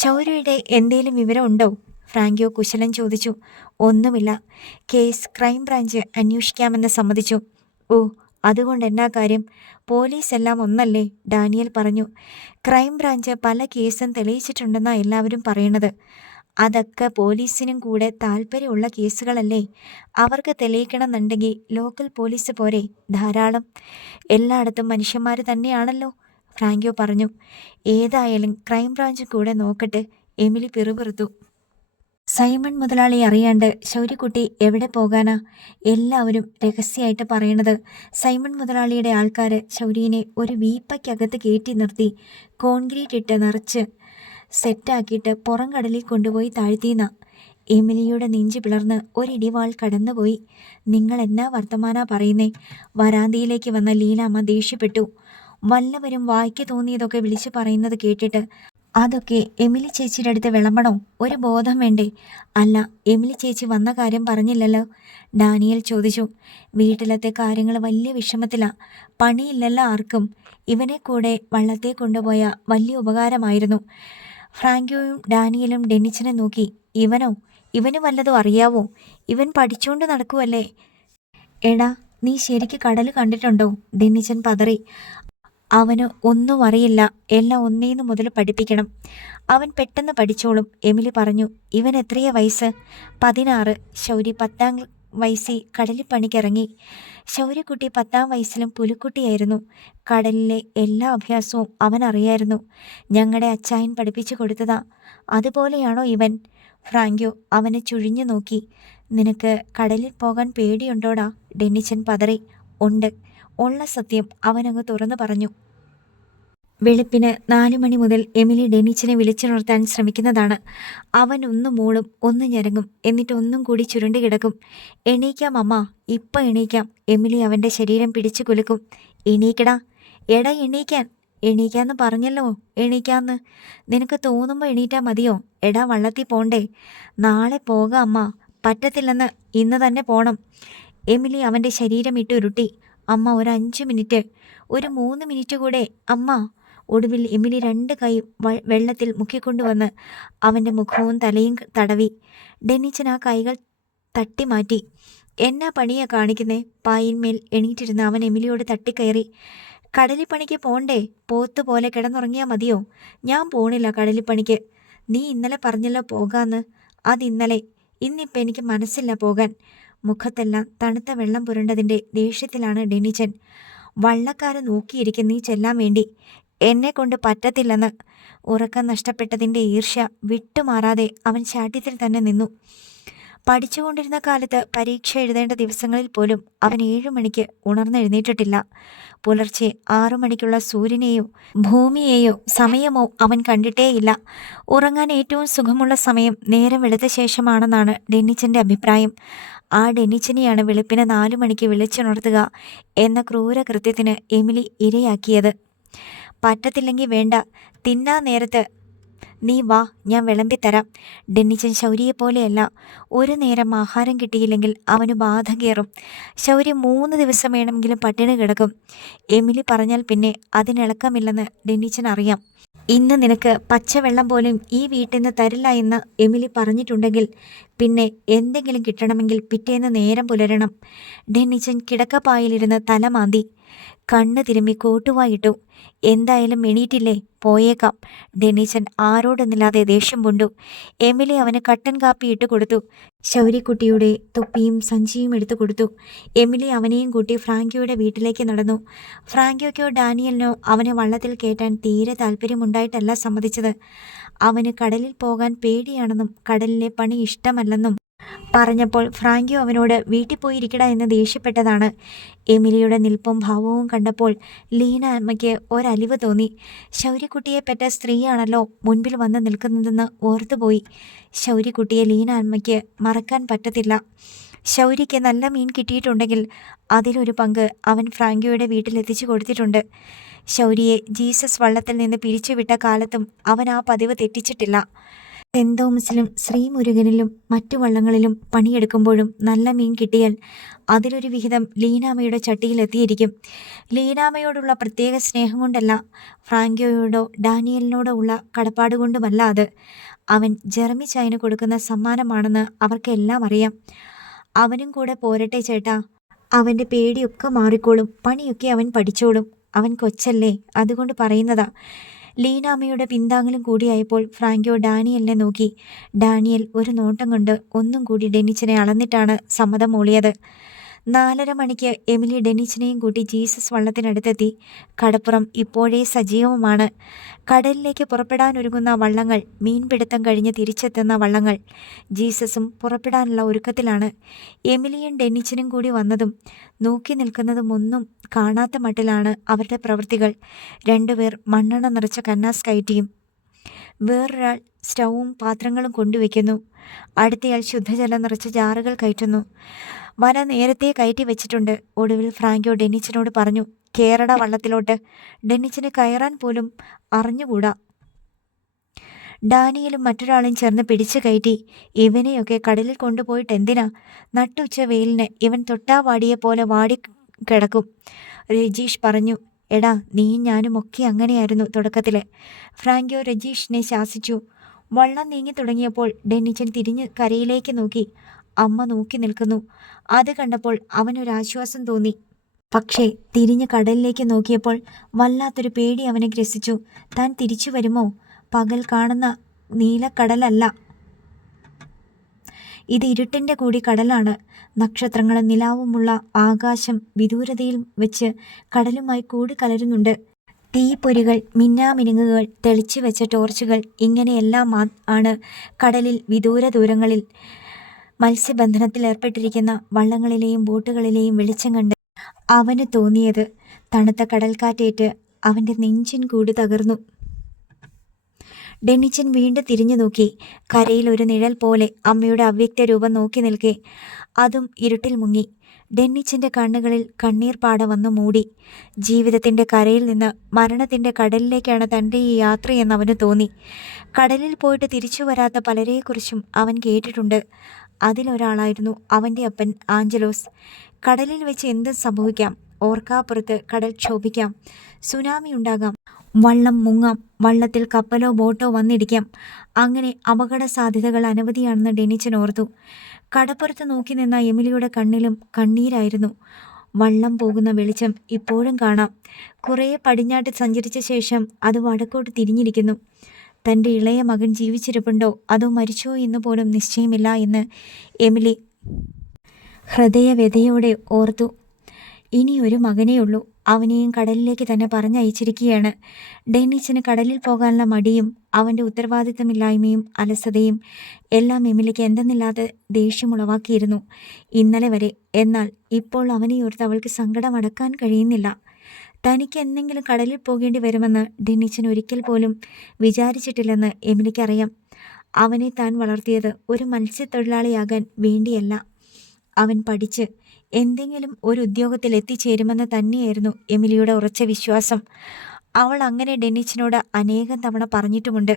ശൗര്യയുടെ എന്തേലും വിവരം ഉണ്ടോ? ഫ്രാങ്കോ കുശലൻ ചോദിച്ചു. ഒന്നുമില്ല. കേസ് ക്രൈംബ്രാഞ്ച് അന്വേഷിക്കാമെന്ന് സമ്മതിച്ചു. ഓ, അതുകൊണ്ട് എന്നാ കാര്യം? പോലീസ് എല്ലാം ഒന്നല്ലേ? ഡാനിയൽ പറഞ്ഞു. ക്രൈംബ്രാഞ്ച് പല കേസും തെളിയിച്ചിട്ടുണ്ടെന്നാണ് എല്ലാവരും പറയണത്. അതൊക്കെ പോലീസിനും കൂടെ താല്പര്യമുള്ള കേസുകളല്ലേ? അവർക്ക് തെളിയിക്കണമെന്നുണ്ടെങ്കിൽ ലോക്കൽ പോലീസ് പോരെ? ധാരാളം. എല്ലായിടത്തും മനുഷ്യന്മാർ തന്നെയാണല്ലോ, ഫ്രാങ്കോ പറഞ്ഞു. ഏതായാലും ക്രൈംബ്രാഞ്ച് കൂടെ നോക്കട്ടെ, എമിലി പിറുപിറുത്തു. സൈമൺ മുതലാളി അറിയാണ്ട് ശൗര്യക്കുട്ടി എവിടെ പോകാനാ? എല്ലാവരും രഹസ്യമായിട്ട് പറയണത് സൈമൺ മുതലാളിയുടെ ആൾക്കാർ ശൗര്യനെ ഒരു വീപ്പയ്ക്കകത്ത് കയറ്റി നിർത്തി കോൺക്രീറ്റ് ഇട്ട് നിറച്ച് സെറ്റാക്കിയിട്ട് പുറം കടലിൽ കൊണ്ടുപോയി താഴ്ത്തിയെന്നാ. എമിലിയുടെ നെഞ്ചു പിളർന്ന് ഒരിടിവാൾ കടന്നുപോയി. നിങ്ങൾ എന്നാ വർത്തമാനാ പറയുന്നേ? വരാന്തയിലേക്ക് വന്ന ലീലാമ്മ ദേഷ്യപ്പെട്ടു. വല്ലവരും വായിക്ക് തോന്നിയതൊക്കെ വിളിച്ചു പറയുന്നത് കേട്ടിട്ട് അതൊക്കെ എമിലി ചേച്ചിയുടെ അടുത്ത് വിളമ്പണോ? ഒരു ബോധം വേണ്ടേ? അല്ല, എമിലി ചേച്ചി വന്ന കാര്യം പറഞ്ഞില്ലല്ലോ, ഡാനിയൽ ചോദിച്ചു. വീട്ടിലത്തെ കാര്യങ്ങൾ വലിയ വിഷമത്തിലാ. പണിയില്ലല്ലോ ആർക്കും. ഇവനെ കൂടെ വള്ളത്തെ കൊണ്ടുപോയ വലിയ ഉപകാരമായിരുന്നു. ഫ്രാങ്കോയും ഡാനിയലും ഡെന്നിച്ചനെ നോക്കി. ഇവനോ? ഇവന് വല്ലതും അറിയാവോ? ഇവൻ പഠിച്ചുകൊണ്ട് നടക്കുവല്ലേ? എടാ, നീ ശരിക്ക് കടൽ കണ്ടിട്ടുണ്ടോ? ഡെന്നിച്ചൻ പതറി. അവന് ഒന്നും അറിയില്ല. എല്ലാം ഒന്നേന്ന് മുതൽ പഠിപ്പിക്കണം. അവൻ പെട്ടെന്ന് പഠിച്ചോളും, എമിലി പറഞ്ഞു. ഇവൻ എത്രയാ വയസ്സ്? 16. ശൗരി 10ാം വയസ്സിൽ കടലിൽ പണിക്കിറങ്ങി. ശൗര്യക്കുട്ടി 10-ാം വയസ്സിലും പുലിക്കുട്ടിയായിരുന്നു. കടലിലെ എല്ലാ അഭ്യാസവും അവനറിയായിരുന്നു. ഞങ്ങളുടെ അച്ചായൻ പഠിപ്പിച്ചു കൊടുത്തതാ. അതുപോലെയാണോ ഇവൻ? ഫ്രാങ്കോ അവനെ ചുഴിഞ്ഞു നോക്കി. നിനക്ക് കടലിൽ പോകാൻ പേടിയുണ്ടോടാ? ഡെന്നിച്ചൻ പതറി. ഉണ്ട്. ഉള്ള സത്യം അവനങ്ങ് തുറന്നു പറഞ്ഞു. വെളുപ്പിന് 4 മണി മുതൽ എമിലി ഡെന്നിച്ചനെ വിളിച്ചുണർത്താൻ ശ്രമിക്കുന്നതാണ്. അവൻ ഒന്ന് മൂളും, ഒന്ന് ഞരങ്ങും, എന്നിട്ട് ഒന്നും കൂടി ചുരുണ്ടി കിടക്കും. എണീക്കാം അമ്മ, ഇപ്പം എണീക്കാം. എമിലി അവൻ്റെ ശരീരം പിടിച്ചു കുലുക്കും. എണീക്കടാ, എടാ എണീക്കാൻ. എണീക്കാന്ന് പറഞ്ഞല്ലോ, എണീക്കാന്ന്. നിനക്ക് തോന്നുമ്പോൾ എണീറ്റാ മതിയോ? എടാ വള്ളത്തിൽ പോണ്ടേ? നാളെ പോകാം അമ്മ. പറ്റത്തില്ലെന്ന്, ഇന്ന് തന്നെ പോണം. എമിലി അവൻ്റെ ശരീരം ഇട്ടുരുട്ടി. അമ്മ ഒരു 5 മിനിറ്റ്, ഒരു 3 മിനിറ്റ് കൂടെ അമ്മ. ഒടുവിൽ എമിലി 2 കൈയും വെള്ളത്തിൽ മുക്കിക്കൊണ്ടുവന്ന് അവൻ്റെ മുഖവും തലയും തടവി. ഡെന്നിച്ചൻ ആ കൈകൾ തട്ടി മാറ്റി. എന്നാ പണിയാ കാണിക്കുന്നേ? പായിന്മേൽ എണീറ്റിരുന്ന് അവൻ എമിലിയോട് തട്ടിക്കയറി. കടലിപ്പണിക്ക് പോണ്ടേ? പോത്തുപോലെ കിടന്നുറങ്ങിയാൽ മതിയോ? ഞാൻ പോണില്ല കടലിപ്പണിക്ക്. നീ ഇന്നലെ പറഞ്ഞല്ലോ പോകാന്ന്. അതിന്നലെ. ഇന്നിപ്പോൾ എനിക്ക് മനസ്സില്ല പോകാൻ. മുഖത്തെല്ലാം തണുത്ത വെള്ളം പുരണ്ടതിൻ്റെ ദേഷ്യത്തിലാണ് ഡെന്നിച്ചൻ. വള്ളക്കാരെ നോക്കിയിരിക്കും നീ ചെല്ലാൻ വേണ്ടി. എന്നെ കൊണ്ട് പറ്റത്തില്ലെന്ന്. ഉറക്കം നഷ്ടപ്പെട്ടതിൻ്റെ ഈർഷ്യ വിട്ടുമാറാതെ അവൻ ശാഠ്യത്തിൽ തന്നെ നിന്നു. പഠിച്ചുകൊണ്ടിരുന്ന കാലത്ത് പരീക്ഷ എഴുതേണ്ട ദിവസങ്ങളിൽ പോലും അവൻ 7 മണിക്ക് ഉണർന്നെഴുന്നേറ്റിട്ടില്ല. പുലർച്ചെ 6 മണിക്കുള്ള സൂര്യനെയോ ഭൂമിയെയോ സമയമോ അവൻ കണ്ടിട്ടേയില്ല. ഉറങ്ങാൻ ഏറ്റവും സുഖമുള്ള സമയം നേരം വെളുത്ത ശേഷമാണെന്നാണ് ഡെന്നിച്ചൻ്റെ അഭിപ്രായം. ആ ഡെന്നിച്ചനെയാണ് വെളുപ്പിന് 4 മണിക്ക് വിളിച്ചുണർത്തുക എന്ന ക്രൂര കൃത്യത്തിന് എമിലി ഇരയാക്കിയത്. പറ്റത്തില്ലെങ്കിൽ വേണ്ട, തിന്നാ നേരത്ത് നീ വാ, ഞാൻ വിളമ്പിത്തരാം. ഡെന്നിച്ചൻ ശൗര്യയെപ്പോലെയല്ല. ഒരു നേരം ആഹാരം കിട്ടിയില്ലെങ്കിൽ അവന് ബാധ കയറും. ശൗര്യ 3 ദിവസം വേണമെങ്കിലും പട്ടിണി കിടക്കും. എമിലി പറഞ്ഞാൽ പിന്നെ അതിനിളക്കമില്ലെന്ന് ഡെന്നിച്ചൻ അറിയാം. ഇന്ന് നിനക്ക് പച്ചവെള്ളം പോലും ഈ വീട്ടിൽ നിന്ന് തരില്ല എന്ന് എമിലി പറഞ്ഞിട്ടുണ്ടെങ്കിൽ പിന്നെ എന്തെങ്കിലും കിട്ടണമെങ്കിൽ പിറ്റേന്ന് നേരം പുലരണം. ഡെന്നിച്ചൻ കിടക്കപ്പായിലിരുന്ന് തല മാന്തി. കണ്ണ് തിരുമ്മി കോട്ടുവായിട്ടു. എന്തായാലും എണീറ്റില്ലേ, പോയേക്കാം. ഡെന്നിച്ചൻ ആരോടൊന്നില്ലാതെ ദേഷ്യം പൂണ്ടു. എമിലി അവന് കട്ടൻ കാപ്പി ഇട്ട് കൊടുത്തു. ശൗര്യക്കുട്ടിയുടെ തൊപ്പിയും സഞ്ചിയും എടുത്തു കൊടുത്തു. എമിലി അവനെയും കൂട്ടി ഫ്രാങ്കോയുടെ വീട്ടിലേക്ക് നടന്നു. ഫ്രാങ്കോയ്ക്കോ ഡാനിയലിനോ അവനെ വള്ളത്തിൽ കയറ്റാൻ തീരെ താല്പര്യമുണ്ടായിട്ടല്ല സമ്മതിച്ചത്. അവന് കടലിൽ പോകാൻ പേടിയാണെന്നും കടലിലെ പണി ഇഷ്ടമല്ലെന്നും പറഞ്ഞപ്പോൾ ഫ്രാങ്കോ അവനോട് വീട്ടിൽ പോയിരിക്കട എന്ന് ദേഷ്യപ്പെട്ടതാണ്. എമിലിയുടെ നിൽപ്പും ഭാവവും കണ്ടപ്പോൾ ലീന അമ്മയ്ക്ക് ഒരലിവ് തോന്നി. ശൗര്യക്കുട്ടിയെ പെറ്റ സ്ത്രീയാണല്ലോ മുൻപിൽ വന്ന് നിൽക്കുന്നതെന്ന് ഓർത്തുപോയി. ശൗര്യക്കുട്ടിയെ ലീന അമ്മയ്ക്ക് മറക്കാൻ പറ്റത്തില്ല. ശൗര്യയ്ക്ക് നല്ല മീൻ കിട്ടിയിട്ടുണ്ടെങ്കിൽ അതിലൊരു പങ്ക് അവൻ ഫ്രാങ്കോയുടെ വീട്ടിലെത്തിച്ചു കൊടുത്തിട്ടുണ്ട്. ശൗര്യയെ ജീസസ് വള്ളത്തിൽ നിന്ന് പിരിച്ചുവിട്ട കാലത്തും അവൻ ആ പതിവ് തെറ്റിച്ചിട്ടില്ല. സെന്റ് തോമസിലും ശ്രീമുരുകനിലും മറ്റു വള്ളങ്ങളിലും പണിയെടുക്കുമ്പോഴും നല്ല മീൻ കിട്ടിയാൽ അതിലൊരു വിഹിതം ലീനാമ്മയുടെ ചട്ടിയിലെത്തിയിരിക്കും. ലീനാമ്മയോടുള്ള പ്രത്യേക സ്നേഹം കൊണ്ടല്ല, ഫ്രാങ്കോയോടോ ഡാനിയലിനോടോ ഉള്ള കടപ്പാടുകൊണ്ടുമല്ല അത്. അവൻ ജെറമി ചായന് കൊടുക്കുന്ന സമ്മാനമാണെന്ന് അവർക്കെല്ലാം അറിയാം. അവനും കൂടെ പോരട്ടെ ചേട്ടാ. അവൻ്റെ പേടിയൊക്കെ മാറിക്കോളും. പണിയൊക്കെ അവൻ പഠിച്ചോളും. അവൻ കൊച്ചല്ലേ, അതുകൊണ്ട് പറയുന്നതാ. ലീനാമ്മയുടെ പിന്താങ്ങലും കൂടിയായപ്പോൾ ഫ്രാങ്കോ ഡാനിയലിനെ നോക്കി. ഡാനിയൽ ഒരു നോട്ടം കൊണ്ട് ഒന്നും കൂടി ഡെന്നിച്ചനെ അളന്നിട്ടാണ് സമ്മതം മൂളിയത്. 4:30 മണിക്ക് എമിലി ഡെന്നിച്ചനെയും കൂട്ടി ജീസസ് വള്ളത്തിനടുത്തെത്തി. കടപ്പുറം ഇപ്പോഴേ സജീവമാണ്. കടലിലേക്ക് പുറപ്പെടാനൊരുങ്ങുന്ന വള്ളങ്ങൾ, മീൻപിടുത്തം കഴിഞ്ഞ് തിരിച്ചെത്തുന്ന വള്ളങ്ങൾ. ജീസസും പുറപ്പെടാനുള്ള ഒരുക്കത്തിലാണ്. എമിലിയും ഡെന്നിച്ചനും കൂടി വന്നതും നോക്കി നിൽക്കുന്നതും ഒന്നും കാണാത്ത മട്ടിലാണ് അവരുടെ പ്രവൃത്തികൾ. 2 പേർ മണ്ണെണ്ണ നിറച്ച കന്നാസ് കയറ്റിയും വേറൊരാൾ സ്റ്റൗവും പാത്രങ്ങളും കൊണ്ടുവയ്ക്കുന്നു. അടുത്തയാൾ ശുദ്ധജലം നിറച്ച ജാറുകൾ കയറ്റുന്നു. വല നേരത്തെ കയറ്റി വെച്ചിട്ടുണ്ട്. ഒടുവിൽ ഫ്രാങ്കോ ഡെന്നിച്ചനോട് പറഞ്ഞു, കേറട വള്ളത്തിലോട്ട്. ഡെന്നിച്ചന് കയറാൻ പോലും അറിഞ്ഞുകൂടാ. ഡാനിയലും മറ്റൊരാളും ചേർന്ന് പിടിച്ചു കയറ്റി. ഇവനെയൊക്കെ കടലിൽ കൊണ്ടുപോയിട്ട് എന്തിനാ? നട്ടുച്ച വെയിലിന് ഇവൻ തൊട്ടാവാടിയെ പോലെ വാടി കിടക്കും. രജീഷ് പറഞ്ഞു. എടാ, നീയും ഞാനും ഒക്കെ അങ്ങനെയായിരുന്നു തുടക്കത്തിൽ. ഫ്രാങ്കോ രജീഷിനെ ശാസിച്ചു. വള്ളം നീങ്ങി തുടങ്ങിയപ്പോൾ ഡെന്നിച്ചൻ തിരിഞ്ഞ് കരയിലേക്ക് നോക്കി. അമ്മ നോക്കി നിൽക്കുന്നു. അത് കണ്ടപ്പോൾ അവനൊരാശ്വാസം തോന്നി. പക്ഷേ തിരിഞ്ഞ് കടലിലേക്ക് നോക്കിയപ്പോൾ വല്ലാത്തൊരു പേടി അവനെ ഗ്രസിച്ചു. താൻ തിരിച്ചു വരുമോ? പകൽ കാണുന്ന നീലക്കടലല്ല, ഇത് ഇരുട്ടിൻ്റെ കൂടി കടലാണ്. നക്ഷത്രങ്ങളും നിലാവുമുള്ള ആകാശം വിദൂരതയിൽ വെച്ച് കടലുമായി കൂടിക്കലരുന്നുണ്ട്. തീപ്പൊരികൾ, മിന്നാമിനുങ്ങുകൾ, തെളിച്ചു വെച്ച ടോർച്ചുകൾ, ഇങ്ങനെയെല്ലാം ആണ് കടലിൽ വിദൂര ദൂരങ്ങളിൽ മത്സ്യബന്ധനത്തിൽ ഏർപ്പെട്ടിരിക്കുന്ന വള്ളങ്ങളിലെയും ബോട്ടുകളിലെയും വെളിച്ചം കണ്ട് അവന് തോന്നിയത്. തണുത്ത കടൽക്കാറ്റേറ്റ് അവൻ്റെ നെഞ്ചിൻ കൂടി തകർന്നു. ഡെന്നിച്ചൻ വീണ്ടും തിരിഞ്ഞു നോക്കി. കരയിൽ ഒരു നിഴൽ പോലെ അമ്മയുടെ അവ്യക്ത രൂപം നോക്കി നിൽക്കെ. അതും ഇരുട്ടിൽ മുങ്ങി. ഡെന്നിച്ചൻ്റെ കണ്ണുകളിൽ കണ്ണീർ പാട വന്നു മൂടി. ജീവിതത്തിൻ്റെ കരയിൽ നിന്ന് മരണത്തിൻ്റെ കടലിലേക്കാണ് തൻ്റെ ഈ യാത്രയെന്ന് അവന് തോന്നി. കടലിൽ പോയിട്ട് തിരിച്ചു വരാത്ത പലരെക്കുറിച്ചും അവൻ കേട്ടിട്ടുണ്ട്. അതിലൊരാളായിരുന്നു അവൻ്റെ അപ്പൻ ആഞ്ചലോസ്. കടലിൽ വെച്ച് എന്തും സംഭവിക്കാം. ഓർക്കാപ്പുറത്ത് കടൽ ക്ഷോഭിക്കാം, സുനാമി ഉണ്ടാകാം, വള്ളം മുങ്ങാം, വള്ളത്തിൽ കപ്പലോ ബോട്ടോ വന്നിടിക്കാം. അങ്ങനെ അപകട സാധ്യതകൾ അനവധിയാണെന്ന് ഡെന്നിച്ചൻ ഓർത്തു. കടപ്പുറത്ത് നോക്കി നിന്ന എമിലിയുടെ കണ്ണിലും കണ്ണീരായിരുന്നു. വള്ളം പോകുന്ന വെളിച്ചം ഇപ്പോഴും കാണാം. കുറേ പടിഞ്ഞാട്ട് സഞ്ചരിച്ച ശേഷം അത് വടക്കോട്ട് തിരിഞ്ഞിരിക്കുന്നു. തൻ്റെ ഇളയ മകൻ ജീവിച്ചിരിപ്പുണ്ടോ അതോ മരിച്ചോ എന്ന് പോലും നിശ്ചയമില്ല എന്ന് എമിലി ഹൃദയവ്യതയോടെ ഓർത്തു. ഇനി ഒരു മകനേയുള്ളൂ. അവനെയും കടലിലേക്ക് തന്നെ പറഞ്ഞയച്ചിരിക്കുകയാണ്. ഡെന്നിച്ചന് കടലിൽ പോകാനുള്ള മടിയും അവൻ്റെ ഉത്തരവാദിത്തമില്ലായ്മയും അലസതയും എല്ലാം എമിലിക്ക് എന്തെന്നില്ലാതെ ദേഷ്യമുളവാക്കിയിരുന്നു ഇന്നലെ വരെ. എന്നാൽ ഇപ്പോൾ അവനെയോർത്ത് അവൾക്ക് സങ്കടം അടക്കാൻ കഴിയുന്നില്ല. തനിക്ക് എന്തെങ്കിലും കടലിൽ പോകേണ്ടി വരുമെന്ന് ഡെന്നിച്ചൻ ഒരിക്കൽ പോലും വിചാരിച്ചിട്ടില്ലെന്ന് എമിലിക്കറിയാം. അവനെ താൻ വളർത്തിയത് ഒരു മത്സ്യത്തൊഴിലാളിയാകാൻ വേണ്ടിയല്ല. അവൻ പഠിച്ച് എന്തെങ്കിലും ഒരു ഉദ്യോഗത്തിൽ എത്തിച്ചേരുമെന്ന് തന്നെയായിരുന്നു എമിലിയുടെ ഉറച്ച വിശ്വാസം. അവൾ അങ്ങനെ ഡെന്നിച്ചനോട് അനേകം തവണ പറഞ്ഞിട്ടുമുണ്ട്.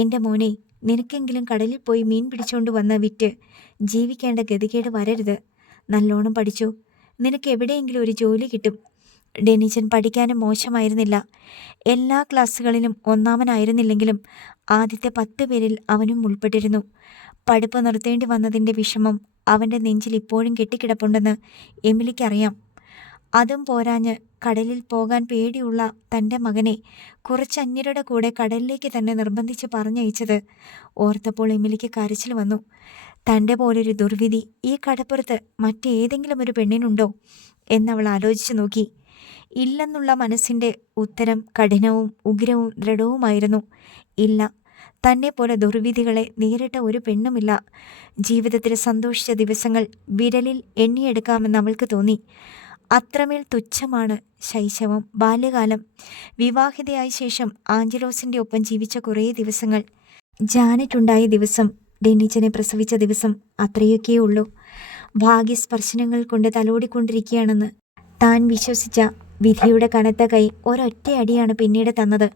എൻ്റെ മോനെ, നിനക്കെങ്കിലും കടലിൽ പോയി മീൻ പിടിച്ചുകൊണ്ട് വന്ന് വിറ്റ് ജീവിക്കേണ്ട ഗതികേട് വരരുത്. നല്ലോണം പഠിച്ചു, നിനക്ക് എവിടെയെങ്കിലും ഒരു ജോലി കിട്ടും. ഡെന്നിച്ചൻ പഠിക്കാനും മോശമായിരുന്നില്ല. എല്ലാ ക്ലാസ്സുകളിലും ഒന്നാമനായിരുന്നില്ലെങ്കിലും ആദ്യത്തെ 10 പേരിൽ അവനും ഉൾപ്പെട്ടിരുന്നു. പഠിപ്പ് നിർത്തേണ്ടി വന്നതിൻ്റെ വിഷമം അവൻ്റെ നെഞ്ചിൽ ഇപ്പോഴും കെട്ടിക്കിടപ്പുണ്ടെന്ന് എമിലിക്കറിയാം. അതും പോരാഞ്ഞ് കടലിൽ പോകാൻ പേടിയുള്ള തൻ്റെ മകനെ കുറച്ച് അന്യരുടെ കൂടെ കടലിലേക്ക് തന്നെ നിർബന്ധിച്ച് പറഞ്ഞയച്ചത് ഓർത്തപ്പോൾ എമിലിക്ക് കരച്ചിൽ വന്നു. തൻ്റെ പോലൊരു ദുർവിധി ഈ കടപ്പുറത്ത് മറ്റേതെങ്കിലും ഒരു പെണ്ണിനുണ്ടോ എന്നവൾ ആലോചിച്ചു നോക്കി. ഇല്ലെന്നുള്ള മനസ്സിൻ്റെ ഉത്തരം കഠിനവും ഉഗ്രവും ദൃഢവുമായിരുന്നു. ഇല്ല, തന്നെ പോലെ ദുർവിധികളെ നേരിട്ട ഒരു പെണ്ണുമില്ല. ജീവിതത്തിൽ സന്തോഷിച്ച ദിവസങ്ങൾ വിരലിൽ എണ്ണിയെടുക്കാമെന്ന് അവൾക്ക് തോന്നി. അത്രമേൽ തുച്ഛമാണ് ശൈശവം, ബാല്യകാലം. വിവാഹിതയായ ശേഷം ആഞ്ചലോസിൻ്റെ ഒപ്പം ജീവിച്ച കുറേ ദിവസങ്ങൾ, ജാനറ്റുണ്ടായ ദിവസം, ഡെന്നിച്ചനെ പ്രസവിച്ച ദിവസം, അത്രയൊക്കെയേ ഉള്ളൂ. ഭാഗ്യസ്പർശനങ്ങൾ കൊണ്ട് തലോടിക്കൊണ്ടിരിക്കുകയാണെന്ന് താൻ വിശ്വസിച്ച വിധിയുടെ കനത്ത കൈ ഒരൊറ്റ അടിയാണ് പിന്നീട് തന്നത്.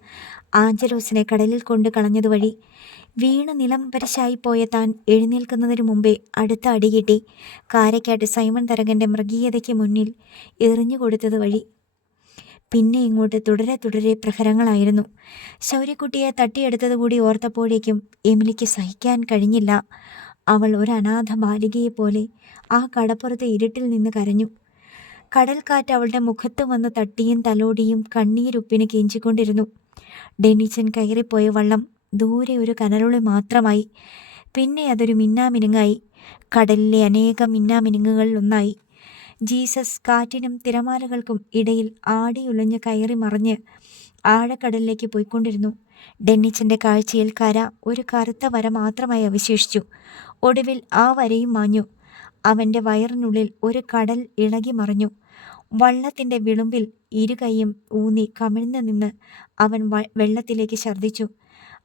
ആഞ്ചലോസിനെ കടലിൽ കൊണ്ട് കളഞ്ഞതുവഴി. വീണ് നിലം പരിശായിപ്പോയ താൻ എഴുന്നേൽക്കുന്നതിനു മുമ്പേ അടുത്ത അടി കിട്ടി. കാരക്കാട്ട് സൈമൺ തരകൻ്റെ മൃഗീയതയ്ക്ക് മുന്നിൽ എറിഞ്ഞു കൊടുത്തത് വഴി. പിന്നെ ഇങ്ങോട്ട് തുടരെ പ്രഹരങ്ങളായിരുന്നു. ശൗര്യക്കുട്ടിയെ തട്ടിയെടുത്തതുകൂടി ഓർത്തപ്പോഴേക്കും എമിലിക്ക് സഹിക്കാൻ കഴിഞ്ഞില്ല. അവൾ ഒരു അനാഥ ബാലികയെപ്പോലെ ആ കടപ്പുറത്തെ ഇരുട്ടിൽ നിന്ന് കരഞ്ഞു. കടൽക്കാറ്റ് അവളുടെ മുഖത്ത് വന്ന് തട്ടിയും തലോടിയും കണ്ണീരുപ്പിന് കെഞ്ചിക്കൊണ്ടിരുന്നു. ഡെന്നിച്ചൻ കയറിപ്പോയ വള്ളം ദൂരെ ഒരു കനലുളി മാത്രമായി. പിന്നെ അതൊരു മിന്നാമിനുങ്ങായി. കടലിലെ അനേകം മിന്നാമിനുങ്ങുകളിൽ ഒന്നായി. ജീസസ് കാറ്റിനും തിരമാലകൾക്കും ഇടയിൽ ആടിയുലഞ്ഞ് കയറി മറിഞ്ഞ് ആഴക്കടലിലേക്ക് പോയിക്കൊണ്ടിരുന്നു. ഡെന്നിച്ചൻ്റെ കാഴ്ചയിൽ കര ഒരു കറുത്ത വര മാത്രമായി അവശേഷിച്ചു. ഒടുവിൽ ആ വരയും മാഞ്ഞു. അവൻ്റെ വയറിനുള്ളിൽ ഒരു കടൽ ഇളകി മറിഞ്ഞു. വള്ളത്തിൻ്റെ വിളുമ്പിൽ ഇരുകൈയും ഊന്നി കമിഴ്ന്നു നിന്ന് അവൻ വെള്ളത്തിലേക്ക് ഛർദ്ദിച്ചു.